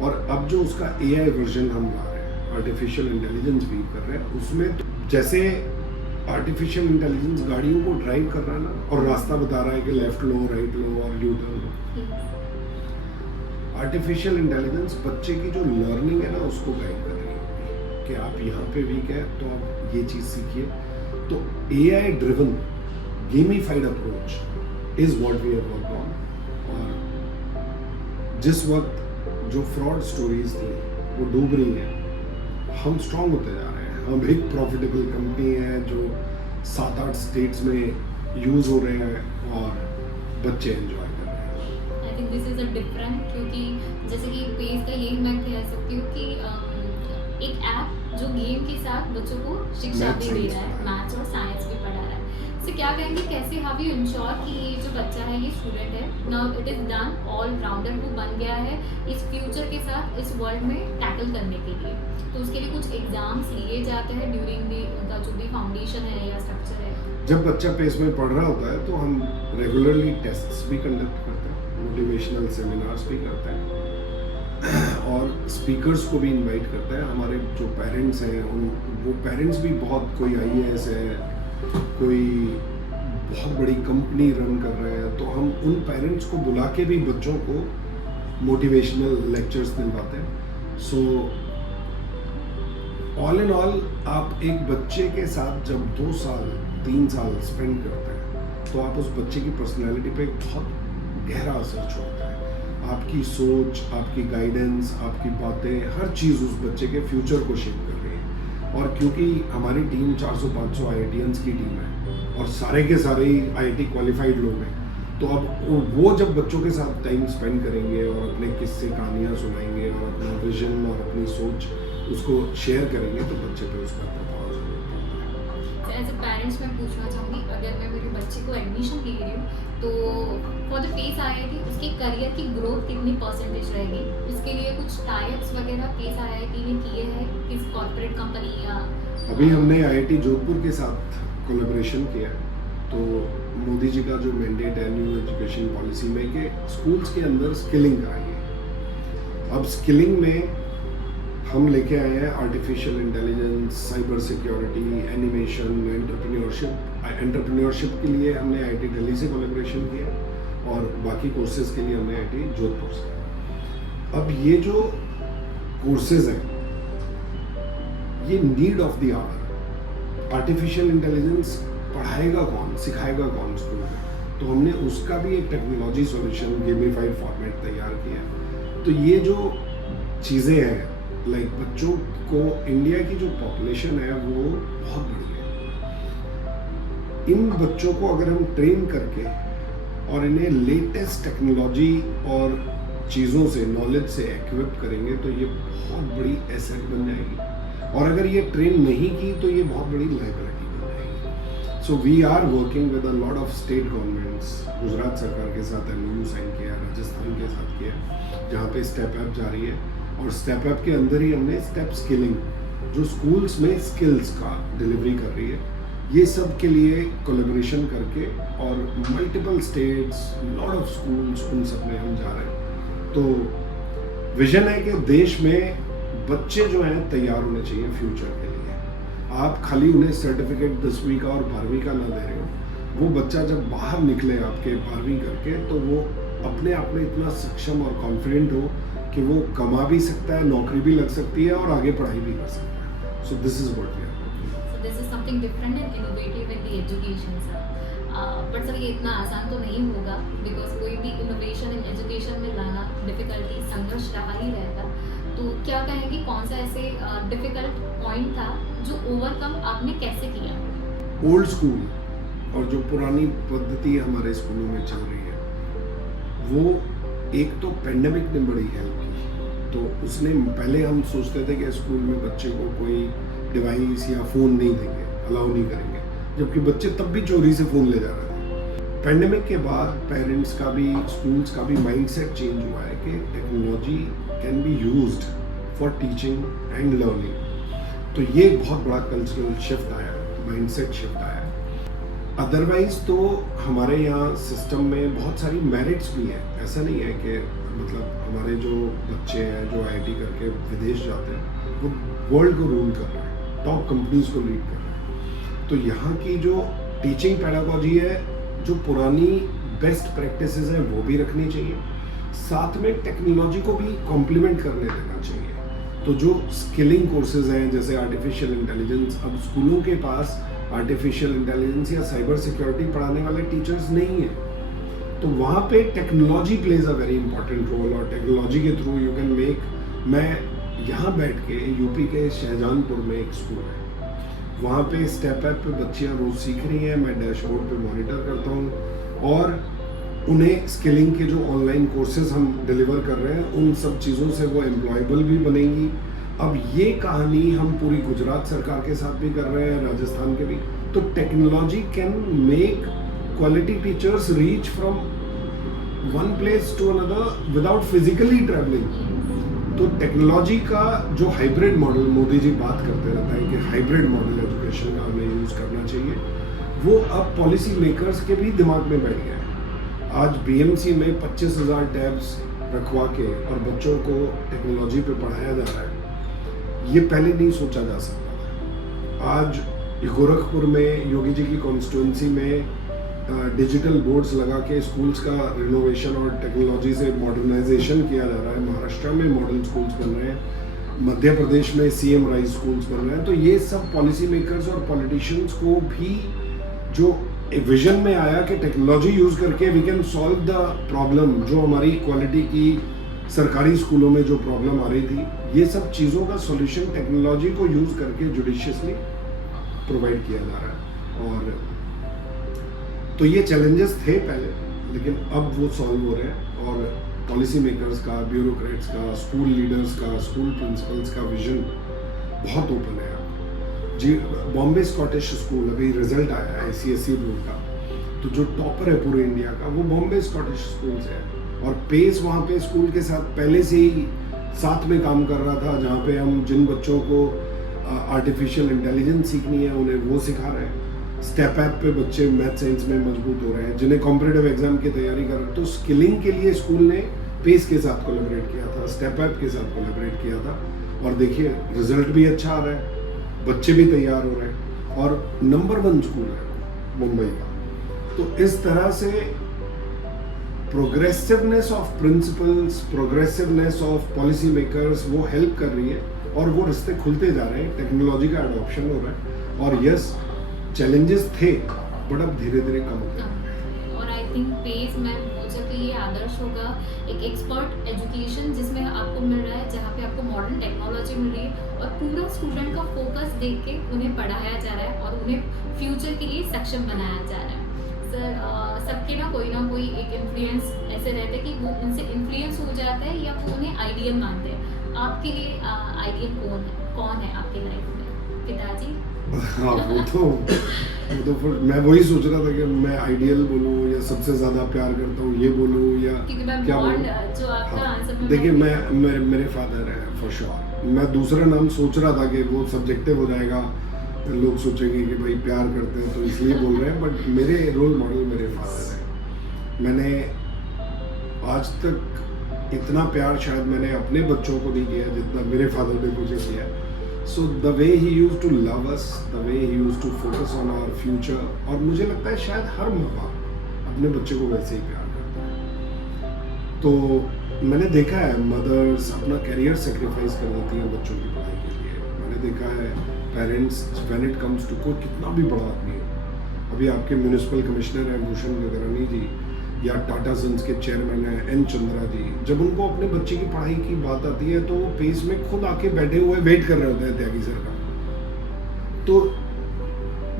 और अब जो उसका एआई वर्जन हम ला रहे हैं, आर्टिफिशियल इंटेलिजेंस फीड कर रहे हैं, उसमें तो जैसे आर्टिफिशियल इंटेलिजेंस गाड़ियों को ड्राइव कर रहा है ना, और रास्ता बता रहा है कि लेफ्ट लो, राइट लो और यू टर्न लो. आर्टिफिशियल इंटेलिजेंस बच्चे की जो लर्निंग है ना, उसको गाइड कर रही है कि आप यहाँ पे वीक है तो आप ये चीज़ सीखिए. तो AI driven gamified approach is what we have worked on. और जिस वक्त जो फ्रॉड स्टोरीज थी वो डूब रही हैं, हम स्ट्रांग होते जा रहे हैं. हम एक प्रॉफिटेबल कंपनी है जो 7-8 स्टेट्स में यूज हो रहे हैं और बच्चे एंजॉय कर रहे हैं. I think this is a different, क्योंकि जैसे कि पेज का यही मैं कह सकती हूँ कि एक ऐप जो गेम के साथ बच्चों को शिक्षा भी दे रहा है, मैथ्स और साइंस भी पढ़ा रहा है. से क्या कहेंगे, कैसे हाउ यू इंश्योर कि ये जो बच्चा है, ये स्टूडेंट है, now it is done all rounder, वो बन गया है इस फ्यूचर के साथ इस वर्ल्ड में टैकल करने के लिए. तो उसके लिए कुछ एग्जाम्स लिए जाते हैं ड्यूरिंग द उनका जो भी फाउंडेशन है या स्ट्रक्चर है. जब बच्चा पेस में पढ़ रहा होता है तो हम रेगुलरली टेस्ट्स भी कंडक्ट करते हैं, मोटिवेशनल सेमिनार्स भी करते हैं, और स्पीकर्स को भी इनवाइट करते हैं. हमारे जो पेरेंट्स हैं वो पेरेंट्स भी बहुत, कोई IAS है, कोई बहुत बड़ी कंपनी रन कर रहे हैं, तो हम उन पेरेंट्स को बुला के भी बच्चों को मोटिवेशनल लेक्चर्स दिलवाते हैं. सो ऑल इन ऑल आप एक बच्चे के साथ जब 2 साल 3 साल स्पेंड करते हैं तो आप उस बच्चे की पर्सनैलिटी पे एक बहुत गहरा असर छोड़ते हैं. आपकी सोच, आपकी गाइडेंस, आपकी बातें, हर चीज़ उस बच्चे के फ्यूचर को शेप कर रही है. और क्योंकि हमारी टीम 400-500 IITians की टीम है और सारे के सारे ही IIT क्वालिफाइड लोग हैं, तो अब वो जब बच्चों के साथ टाइम स्पेंड करेंगे और अपने किस्से कहानियाँ सुनाएंगे और अपना विजन और अपनी सोच उसको शेयर करेंगे, तो बच्चे पे उसका प्रभाव जरूर पड़ता है. एज ए पेरेंट्स मैं पूछना चाहूँगी, अगर मैं मेरे बच्चे को एडमिशन ले रही हूँ तो फॉर द पेस IIT उसके करियर की ग्रोथ कितनी परसेंटेज रहेगी? उसके लिए कुछ टाइप्स वगैरह पेस IIT ने किए हैं, किस कॉर्पोरेट कंपनी या? अभी हमने IIT जोधपुर के साथ कोलैबोरेशन किया. तो मोदी जी का जो मैंडेट है न्यू एजुकेशन पॉलिसी में कि स्कूल्स के अंदर स्किलिंग कराइए. अब स्किलिंग में हम लेके आए हैं artificial intelligence, cyber security, animation, entrepreneurship. Entrepreneurship के लिए हमने IIT दिल्ली से कोलैबोरेशन किया और बाकी कोर्सेज के लिए हमने IIT जोधपुर से. अब ये जो कोर्सेज हैं ये need of the hour. Artificial intelligence पढ़ाएगा कौन, सिखाएगा कौन स्कूल में, तो हमने उसका भी एक टेक्नोलॉजी सॉल्यूशन गेमिफाइड फॉर्मेट तैयार किया. तो ये जो चीज़ें हैं, लाइक बच्चों को, इंडिया की जो पॉपुलेशन है वो बहुत बड़ी है. इन बच्चों को अगर हम ट्रेन करके और इन्हें लेटेस्ट टेक्नोलॉजी और चीज़ों से, नॉलेज से इक्विप करेंगे तो ये बहुत बड़ी एसेट बन जाएगी. और अगर ये ट्रेन नहीं की तो ये बहुत बड़ी लाइबिलिटी बन जाएगी. So we are working with a lot of state governments. Gujarat सरकार के साथ MOU साइन किया, राजस्थान के साथ किया, जहाँ पे स्टेप अप जारी है. और स्टेप अप के अंदर ही हमने स्टेप स्किलिंग, जो स्कूल्स में स्किल्स का डिलीवरी कर रही है, ये सब के लिए कोलैबोरेशन करके, और multiple states, lot of schools, उन सब में हम जा रहे हैं. तो विजन है कि देश में बच्चे जो हैं तैयार होने चाहिए फ्यूचर के लिए. आप खाली उन्हें सर्टिफिकेट 10वीं का और 12वीं का ना दे रहे हो. वो बच्चा जब बाहर निकले आपके 12वीं करके, तो वो अपने आप में इतना सक्षम और कॉन्फिडेंट हो कि वो कमा भी सकता है, नौकरी भी लग सकती है और आगे पढ़ाई भी कर सकता है. So this is what we are doing. So this is something different and innovative in the education sir. But sir ये इतना आसान तो नहीं होगा, बिकॉज कोई भी इनोवेशन इन एजुकेशन में लाना डिफिकल्टी, संघर्ष रहा ही रहेगा. तो क्या कहेंगे, कौन सा ऐसे डिफिकल्ट पॉइंट था जो ओवरकम आपने कैसे किया? ओल्ड स्कूल और जो पुरानी पद्धति हमारे स्कूलों में चल रही है, वो एक तो पेंडेमिक ने बड़ी हेल्प की. तो उसने, पहले हम सोचते थे कि स्कूल में बच्चे को कोई डिवाइस या फ़ोन नहीं देंगे, अलाउ नहीं करेंगे, जबकि बच्चे तब भी चोरी से फ़ोन ले जा रहे थे। पैंडेमिक के बाद पेरेंट्स का भी, स्कूल्स का भी माइंडसेट चेंज हुआ है कि technology can be used for teaching and learning. तो ये एक बहुत बड़ा कल्चरल शिफ्ट आया, माइंडसेट शिफ्ट आया। अदरवाइज तो हमारे यहाँ सिस्टम में बहुत सारी मेरिट्स भी हैं। ऐसा नहीं है कि मतलब हमारे जो बच्चे हैं जो आईआईटी करके विदेश जाते हैं वो वर्ल्ड को रूल कर रहे हैं, टॉप कंपनीज को लीड कर रहे हैं। तो यहाँ की जो टीचिंग पेडागोजी है, जो पुरानी बेस्ट प्रैक्टिसेस हैं वो भी रखनी चाहिए, साथ में टेक्नोलॉजी को भी कॉम्प्लीमेंट करने देना चाहिए। तो जो स्किलिंग कोर्सेज हैं जैसे आर्टिफिशियल इंटेलिजेंस, अब स्कूलों के पास आर्टिफिशियल इंटेलिजेंस या साइबर सिक्योरिटी पढ़ाने वाले टीचर्स नहीं हैं, तो वहाँ पे technology plays a very important role. और टेक्नोलॉजी के थ्रू यू कैन मेक, मैं यहाँ बैठ के यूपी के शाहजहानपुर में एक स्कूल है, वहाँ पे स्टेप ऐप पे बच्चियाँ रोज़ सीख रही हैं, मैं डैशबोर्ड पे मॉनिटर करता हूँ और उन्हें स्किलिंग के जो ऑनलाइन कोर्सेज हम डिलीवर कर रहे हैं उन सब चीज़ों से वो एम्प्लॉयबल भी बनेंगी। अब ये कहानी हम पूरी गुजरात सरकार के साथ भी कर रहे हैं, राजस्थान के भी। तो technology can make quality teachers reach from one place to another without physically travelling. तो टेक्नोलॉजी का जो हाइब्रिड मॉडल मोदी जी बात करते रहता है कि हाइब्रिड मॉडल एजुकेशन का हमें यूज़ करना चाहिए, वो अब पॉलिसी मेकर्स के भी दिमाग में बैठ गया है। आज बीएमसी में 25,000 टैब्स रखवा के और बच्चों को टेक्नोलॉजी पे पढ़ाया जा रहा है, ये पहले नहीं सोचा जा सकता था। आज गोरखपुर में योगी जी की कॉन्स्टिट्यूंसी में डिजिटल बोर्ड्स लगा के स्कूल्स का रिनोवेशन और टेक्नोलॉजी से मॉडर्नाइजेशन किया जा रहा है। महाराष्ट्र में मॉडल स्कूल्स बन रहे हैं, मध्य प्रदेश में सीएम राइज स्कूल्स बन रहे हैं। तो ये सब पॉलिसी मेकर्स और पॉलिटिशियंस को भी जो एक विजन में आया कि टेक्नोलॉजी यूज़ करके we can solve the problem, जो हमारी क्वालिटी की सरकारी स्कूलों में जो प्रॉब्लम आ रही थी, ये सब चीज़ों का सॉल्यूशन टेक्नोलॉजी को यूज़ करके जुडिशियसली प्रोवाइड किया जा रहा है। और तो ये चैलेंजेस थे पहले, लेकिन अब वो सॉल्व हो रहे हैं और पॉलिसी मेकर्स का, ब्यूरोक्रेट्स का, स्कूल लीडर्स का, स्कूल प्रिंसिपल्स का विजन बहुत ओपन है। जी, बॉम्बे स्कॉटिश स्कूल अभी रिजल्ट आया है ICSE बोर्ड का, तो जो टॉपर है पूरे इंडिया का वो बॉम्बे स्कॉटिश स्कूल से है। और पेस वहाँ पे स्कूल के साथ पहले से ही साथ में काम कर रहा था, जहाँ पे हम जिन बच्चों को आर्टिफिशियल इंटेलिजेंस सीखनी है उन्हें वो सिखा रहे हैं। स्टेप ऐप पे बच्चे मैथ साइंस में मजबूत हो रहे हैं, जिन्हें कॉम्पिटिटिव एग्जाम की तैयारी कर रहे हैं। तो स्किलिंग के लिए स्कूल ने पेस के साथ कोलैबोरेट किया था, स्टेप ऐप के साथ कोलैबोरेट किया था, और देखिए रिजल्ट भी अच्छा आ रहा है, बच्चे भी तैयार हो रहे हैं और नंबर 1 स्कूल है मुंबई का। तो इस तरह से progressiveness of principles, progressiveness of policy makers वो हेल्प कर रही है और वो रास्ते खुलते जा रहे हैं, टेक्नोलॉजी का एडॉप्शन हो रहा है। और यस, चैलेंजेस थे बट अब धीरे धीरे कम होते हैं। और आई थिंक पेस में मुझे तो ये आदर्श होगा एक एक्सपर्ट एजुकेशन जिसमें आपको मिल रहा है, जहाँ पे आपको मॉडर्न टेक्नोलॉजी मिल रही है और पूरा स्टूडेंट का फोकस देख के उन्हें पढ़ाया जा रहा है और उन्हें फ्यूचर के लिए सक्षम बनाया जा रहा है। सर, सबके ना कोई एक इन्फ्लुएंस ऐसे रहते हैं कि वो उनसे इन्फ्लुएंस हो जाता है या वो उन्हें आइडियल मानते हैं। आपके लिए आइडियल कौन है आपके लाइफ में? पिताजी? हाँ, वो तो फिर मैं वही सोच रहा था कि मैं आइडियल बोलूँ या सबसे ज़्यादा प्यार करता हूँ ये बोलूँ या क्या बोलूँ। देखिए, मैं मेरे फादर हैं फॉर श्योर। मैं दूसरा नाम सोच रहा था कि वो सब्जेक्टिव हो जाएगा, लोग सोचेंगे कि भाई प्यार करते हैं तो इसलिए बोल रहे हैं, बट मेरे रोल मॉडल मेरे फादर हैं। मैंने आज तक इतना प्यार शायद मैंने अपने बच्चों को नहीं किया जितना मेरे फादर ने मुझे किया। So the way he used to love us, the way he used to focus on our future, और मुझे लगता है शायद हर माँ बाप अपने बच्चे को वैसे ही प्यार करता है। तो मैंने देखा है मदर्स अपना करियर सेक्रीफाइस कर देती हैं बच्चों की पढ़ाई के लिए। मैंने देखा है parents when it comes to कोई कितना भी बड़ा आदमी है, अभी आपके म्यूनिसिपल कमिश्नर हैं भूषण गगरानी जी या टाटा सन्स के चेयरमैन हैं N चंद्रा जी, जब उनको अपने बच्चे की पढ़ाई की बात आती है तो वो पेस में खुद आके बैठे हुए वेट कर रहे होते हैं त्यागी सर का। तो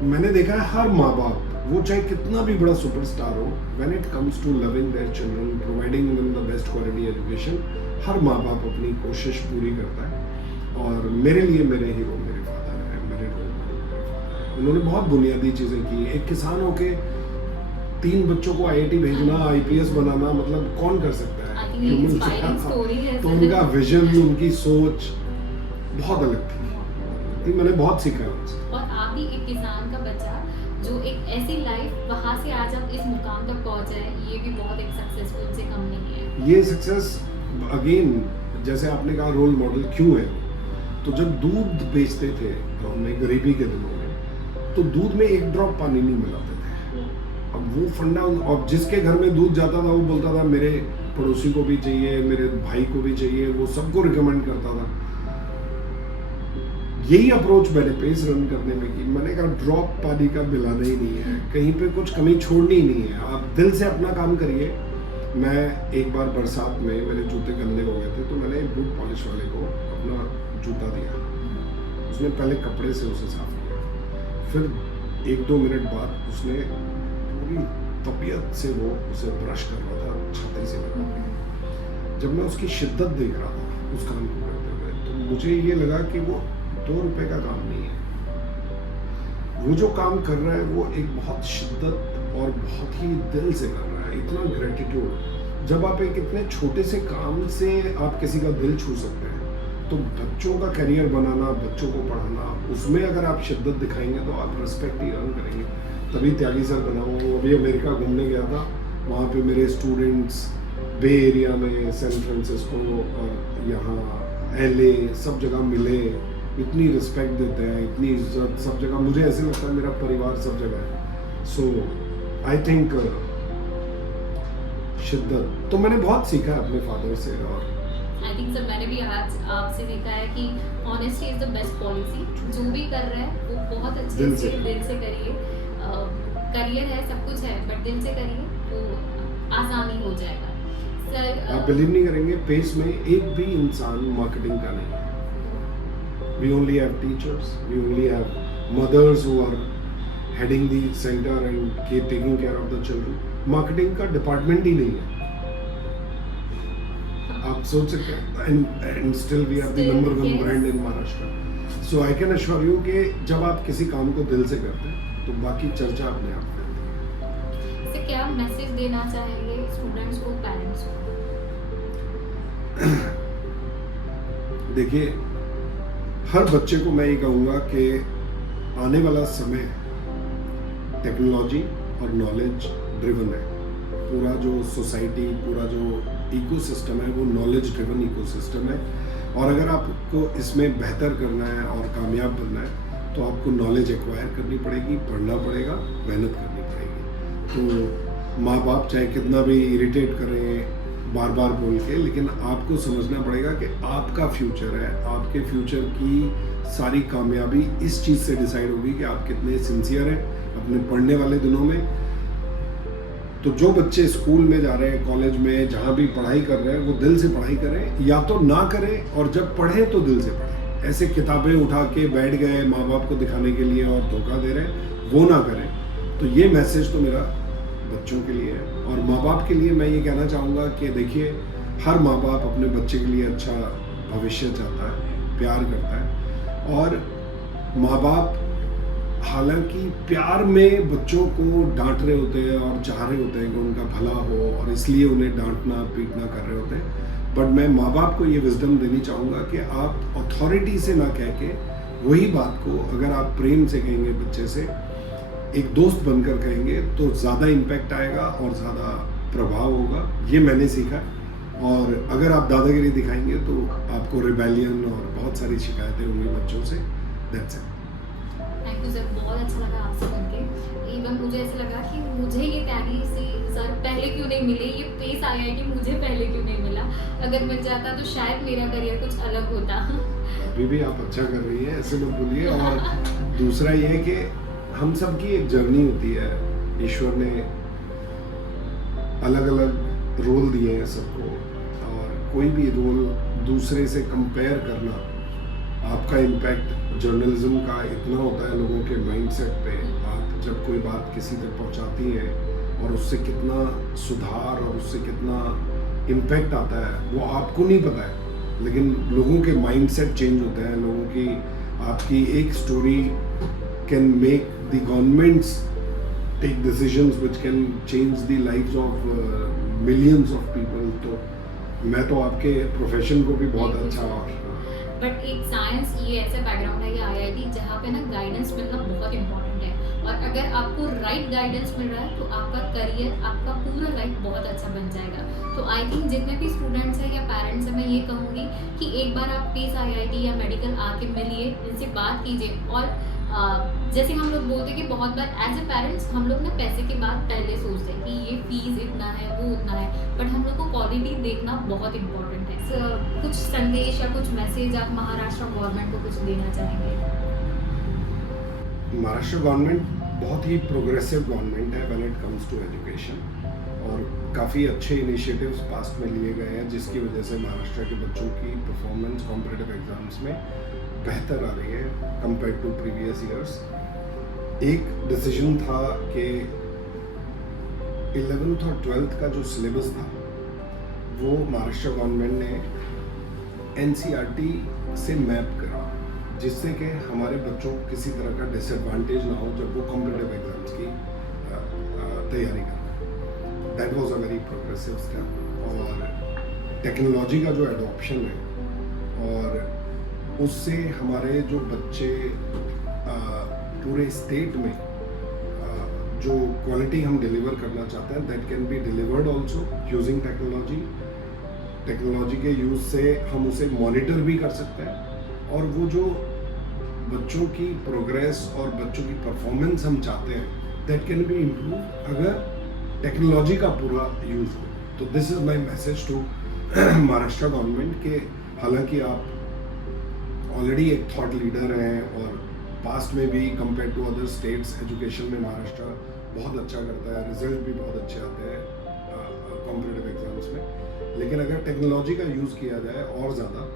मैंने देखा है हर माँ बाप, वो चाहे कितना भी बड़ा सुपरस्टार हो, when it comes to loving their children, providing them the best quality education, हर माँ बाप अपनी कोशिश पूरी करता है। और मेरे लिए मेरे हीरो मेरे फादर हैं। उन्होंने बहुत बुनियादी चीज़ें की। एक किसान होके 3 बच्चों को IIT भेजना, IPS बनाना, मतलब कौन कर सकता है? I think ये inspiring story है तो सर। उनका विजन, उनकी सोच बहुत अलग थी। मैंने बहुत सीखा उनसे। और आप भी एक किसान का बच्चा जो एक ऐसी लाइफ वहाँ से आज आप इस मुकाम तक पहुँचा है, ये भी बहुत एक सक्सेसफुल से कम नहीं है। ये सक्सेस अगेन, जैसे आपने कहा रोल मॉडल क्यों है, तो जब दूध बेचते थे गाँव में गरीबी के दिनों में, तो दूध में एक ड्रॉप पानी नहीं मिलाते थे। अब वो फंडा, और जिसके घर में दूध जाता था वो बोलता था मेरे पड़ोसी को भी चाहिए, मेरे भाई को भी चाहिए, वो सबको रिकमेंड करता था। यही अप्रोच मैंने पेस रन करने में की। मैंने कहा ड्रॉप पानी का मिलाना ही नहीं है, कहीं पे कुछ कमी छोड़नी ही नहीं है, आप दिल से अपना काम करिए। मैं एक बार बरसात में मेरे जूते गंदे हो गए थे, तो मैंने बूट पॉलिश वाले को अपना जूता दिया। उसने पहले कपड़े से उसे साफ किया, फिर 1-2 मिनट बाद उसने पूरी तबीयत से वो उसे ब्रश कर रहा था छाती से लगा के। जब मैं उसकी शिद्दत देख रहा था उस काम को करते हुए, तो मुझे ये लगा कि वो 2 रुपए का काम नहीं है। वो जो काम कर रहा है वो एक बहुत शिद्दत और बहुत ही दिल से कर रहा है, इतना ग्रेटिट्यूड। जब आप एक इतने छोटे से काम से आप किसी का दिल छू सकते हैं, तो बच्चों का करियर बनाना, बच्चों को पढ़ाना, उसमें अगर आप शिद्दत दिखाएंगे तो आप रिस्पेक्ट ही अर्न करेंगे। तभी त्यागी सर बना हूँ। अभी अमेरिका घूमने गया था, वहाँ पे मेरे स्टूडेंट्स बे एरिया में, सैन फ्रांसिस्को और यहाँ LA सब जगह मिले, इतनी रिस्पेक्ट देते हैं, इतनी इज्जत सब जगह। मुझे ऐसे लगता है मेरा परिवार सब जगह है। सो आई थिंक शिद्दत तो मैंने बहुत सीखा है अपने फादर से। और आई थिंक सर मैंने भी आज आपसे सीखा है कि honesty is the best policy. जो भी कर रहे हैं वो बहुत अच्छे दिल से से। दिल से करिए। करियर है, सब कुछ है, बट दिल से करिए तो आसानी हो जाएगा सर। आप बिलीव नहीं करेंगे, पेस में एक भी इंसान मार्केटिंग का नहीं है। We only have teachers, we only have mothers who are heading the center and taking care of the children. Marketing का डिपार्टमेंट ही नहीं है। आप सोच सकते हैं, and still we are the Still, number 1 yes. brand in Maharashtra. So I can assure you कि जब आप किसी काम को दिल से करते हैं तो बाकी चर्चा अपने आप करती है। से क्या मैसेज देना चाहेंगे स्टूडेंट्स को, पेरेंट्स को? देखिए, हर बच्चे को मैं ये कहूँगा कि आने वाला समय टेक्नोलॉजी और नॉलेज ड्रिवन है। पूरा जो सोसाइटी, पूरा जो इकोसिस्टम है वो नॉलेज ड्रिवन इकोसिस्टम है। और अगर आपको इसमें बेहतर करना है और कामयाब बनना है तो आपको नॉलेज एक्वायर करनी पड़ेगी, पढ़ना पड़ेगा, मेहनत करनी पड़ेगी। तो माँ बाप चाहे कितना भी इरिटेट करें बार बार बोल के, लेकिन आपको समझना पड़ेगा कि आपका फ्यूचर है। आपके फ्यूचर की सारी कामयाबी इस चीज़ से डिसाइड होगी कि आप कितने सिंसियर हैं अपने पढ़ने वाले दिनों में। तो जो बच्चे स्कूल में जा रहे हैं, कॉलेज में, जहाँ भी पढ़ाई कर रहे हैं, वो दिल से पढ़ाई करें, या तो ना करें, और जब पढ़ें तो दिल से पढ़ें। ऐसे किताबें उठा के बैठ गए माँ बाप को दिखाने के लिए और धोखा दे रहे हैं, वो ना करें। तो ये मैसेज तो मेरा बच्चों के लिए है। और माँ बाप के लिए मैं ये कहना चाहूँगा कि देखिए, हर माँ बाप अपने बच्चे के लिए अच्छा भविष्य चाहता है, प्यार करता है। और माँ बाप हालांकि प्यार में बच्चों को डांट रहे होते हैं और चाह रहे होते हैं कि उनका भला हो, और इसलिए उन्हें डांटना पीटना कर रहे होते हैं। बट मैं माँ बाप को ये विजडम देनी चाहूँगा कि आप अथॉरिटी से ना कह के वही बात को अगर आप प्रेम से कहेंगे, बच्चे से एक दोस्त बनकर कहेंगे, तो ज़्यादा इम्पैक्ट आएगा और ज़्यादा प्रभाव होगा। ये मैंने सीखा। और अगर आप दादागिरी दिखाएंगे तो आपको रिबेलियन और बहुत सारी शिकायतें होंगी बच्चों से। That's it. Thank you sir, बहुत अच्छा लगा आपसे सुन के। इवन मुझे ऐसा लगा कि मुझे ये त्यागी से सर पहले क्यों नहीं मिले, ये पेस आया है कि मुझे पहले क्यों नहीं मिला। अगर मिल जाता तो शायद मेरा करियर कुछ अलग होता। अभी भी आप अच्छा कर रही हैं, ऐसे मत बोलिए। और दूसरा ये है कि हम सब की एक जर्नी होती है। ईश्वर ने अलग अलग रोल दिए हैं सबको, और कोई भी रोल दूसरे से कंपेयर करना, आपका इम्पैक्ट जर्नलिज्म का इतना होता है लोगों के माइंडसेट पे। आप जब कोई बात किसी तक पहुंचाती हैं और उससे कितना सुधार और उससे कितना इम्पैक्ट आता है वो आपको नहीं पता है, लेकिन लोगों के माइंडसेट चेंज होते हैं। लोगों की, आपकी एक story can make the governments take decisions which can change the lives of millions of people, तो मैं तो आपके प्रोफेशन को भी बहुत अच्छा और बट एक साइंस ये ऐसा बैकग्राउंड है, ये आईआईटी जहाँ पे ना गाइडेंस मिलना बहुत इंपॉर्टेंट है, और अगर आपको राइट गाइडेंस मिल रहा है तो आपका करियर, आपका पूरा लाइफ बहुत अच्छा बन जाएगा। तो आई थिंक जितने भी स्टूडेंट्स हैं या पेरेंट्स हैं, मैं ये कहूँगी कि एक बार आप पेस आईआईटी या मेडिकल आके मिलिए, इनसे बात कीजिए। और जैसे हम लोग बोलते हैं कि बहुत बार एज ए पेरेंट्स हम लोग ना पैसे के बाद पहले सोचते हैं कि ये फीस इतना है, वो उतना है, बट हम लोग को क्वालिटी देखना बहुत इंपॉर्टेंट है। कुछ संदेश या कुछ मैसेज आप महाराष्ट्र गवर्नमेंट को कुछ देना चाहेंगे? महाराष्ट्र गवर्नमेंट बहुत ही प्रोग्रेसिव गवर्नमेंट है when it comes to education, और काफ़ी अच्छे इनिशिएटिव्स पास्ट में लिए गए हैं जिसकी वजह से महाराष्ट्र के बच्चों की परफॉर्मेंस कॉम्पिटिटिव एग्जाम्स में बेहतर आ रही है कंपेयर टू प्रीवियस ईयर्स। एक डिसीजन था कि 11th और 12th का जो सिलेबस था वो महाराष्ट्र गवर्नमेंट ने एनसीईआरटी से मैप करा, जिससे कि हमारे बच्चों को किसी तरह का डिसएडवांटेज ना हो जब वो कॉम्पिटिटिव एग्जाम्स की तैयारी कर रहे हैं। That was a very progressive step, और टेक्नोलॉजी का जो एडॉप्शन है और उससे हमारे जो बच्चे पूरे स्टेट में जो क्वालिटी हम डिलीवर करना चाहते हैं that can be delivered also using technology. Technology के यूज़ से हम उसे मॉनिटर भी कर सकते हैं, और वो जो बच्चों की प्रोग्रेस और बच्चों की परफॉर्मेंस हम चाहते हैं दैट कैन बी इम्प्रूव अगर टेक्नोलॉजी का पूरा यूज़ हो। तो this is my message to Maharashtra government के हालांकि आप ऑलरेडी एक थॉट लीडर हैं और पास्ट में भी compare to other states education में महाराष्ट्र बहुत अच्छा करता है, रिजल्ट भी बहुत अच्छे आते हैं कॉम्पिटिटिव एग्जाम्स में, लेकिन अगर टेक्नोलॉजी का यूज़ किया जाए और ज़्यादा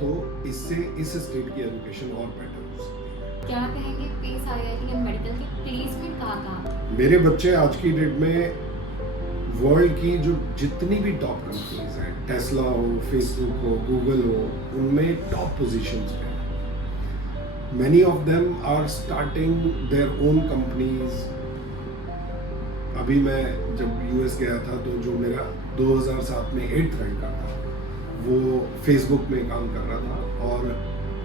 तो इससे इस स्टेट की एजुकेशन और बेटर हो सकती है। क्या कहेंगे पेस आईआईटी एंड मेडिकल की प्लेसमेंट कहाँ? मेरे बच्चे आज की डेट में वर्ल्ड की जो जितनी भी टॉप कंपनीज हैं, टेस्ला हो, फेसबुक हो, गूगल हो, उनमें टॉप पोजीशंस पे हैं। Many of them are starting their own companies. अभी मैं जब यूएस गया था तो जो मेरा 2007 में 8th रैंक का था वो फेसबुक में काम कर रहा था, और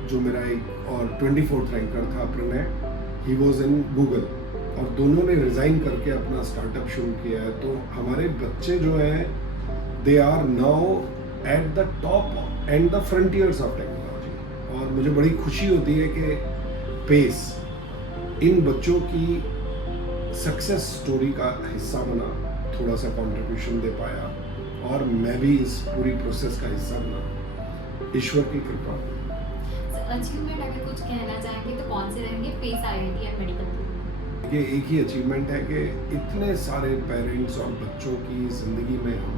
जो मेरा एक और 24th रैंकर था Pranay, he was in Google, और दोनों ने रिज़ाइन करके अपना स्टार्टअप शुरू किया है। तो हमारे बच्चे जो हैं they are now at the top and the frontiers of technology, और मुझे बड़ी खुशी होती है कि पेस इन बच्चों की सक्सेस स्टोरी का हिस्सा बना, थोड़ा सा कंट्रीब्यूशन दे पाया, और मैं भी इस पूरी प्रोसेस का हिस्सा बना, ईश्वर की कृपा। अचीवमेंट अगर कुछ कहना चाहेंगे तो कौन से रहेंगे पेस आईआईटी एंड मेडिकल? ये एक ही अचीवमेंट है कि इतने सारे पेरेंट्स और बच्चों की ज़िंदगी में हम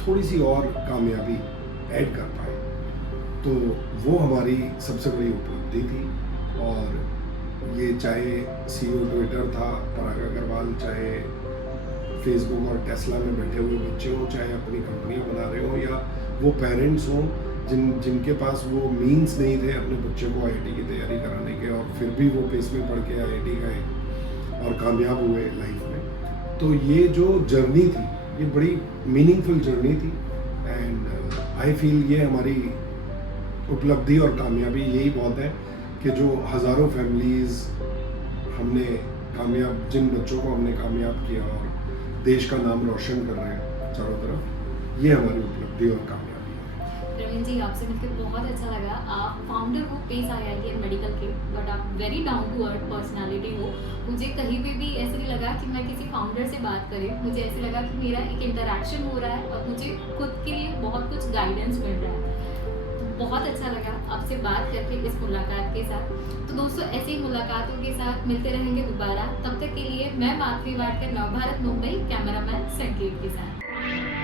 थोड़ी सी और कामयाबी ऐड कर पाए, तो वो हमारी सबसे बड़ी उपलब्धि थी। और ये चाहे CEO ट्विटर था पराग अग्रवाल, चाहे फेसबुक और टेस्ला में बैठे हुए बच्चे हों, चाहे अपनी कंपनी बना रहे हों, या वो पेरेंट्स हों जिनके पास वो मीन्स नहीं थे अपने बच्चे को आईआईटी की तैयारी कराने के, और फिर भी वो पेस में पढ़ के आईआईटी गए और कामयाब हुए लाइफ में। तो ये जो जर्नी थी ये बड़ी मीनिंगफुल जर्नी थी, एंड आई फील ये हमारी उपलब्धि और कामयाबी यही बहुत है कि जो हज़ारों फैमिलीज़ हमने कामयाब, जिन बच्चों को हमने कामयाब किया और देश का नाम रोशन कर रहे हैं चारों तरफ, ये हमारी उपलब्धि और कामयाबी है। प्रवीण जी, आपसे मिलकर बहुत अच्छा लगा। आप फाउंडर हो पेस आईआईटी एंड मेडिकल के, बट आप very down to earth personality हो। मुझे कहीं पे भी ऐसे नहीं लगा कि मैं किसी फाउंडर से बात करें, मुझे ऐसे लगा कि मेरा एक इंटरेक्शन हो रहा है और मुझे खुद के लिए बहुत कुछ गाइडेंस मिल रहा है। तो बहुत अच्छा लगा आपसे बात करके इस मुलाकात के साथ। तो दोस्तों, ऐसे ही मुलाकातों के साथ मिलते रहेंगे दोबारा। तब तक के लिए मैं माधवी वाडकर, नवभारत मुंबई, कैमरामैन संकेत के साथ।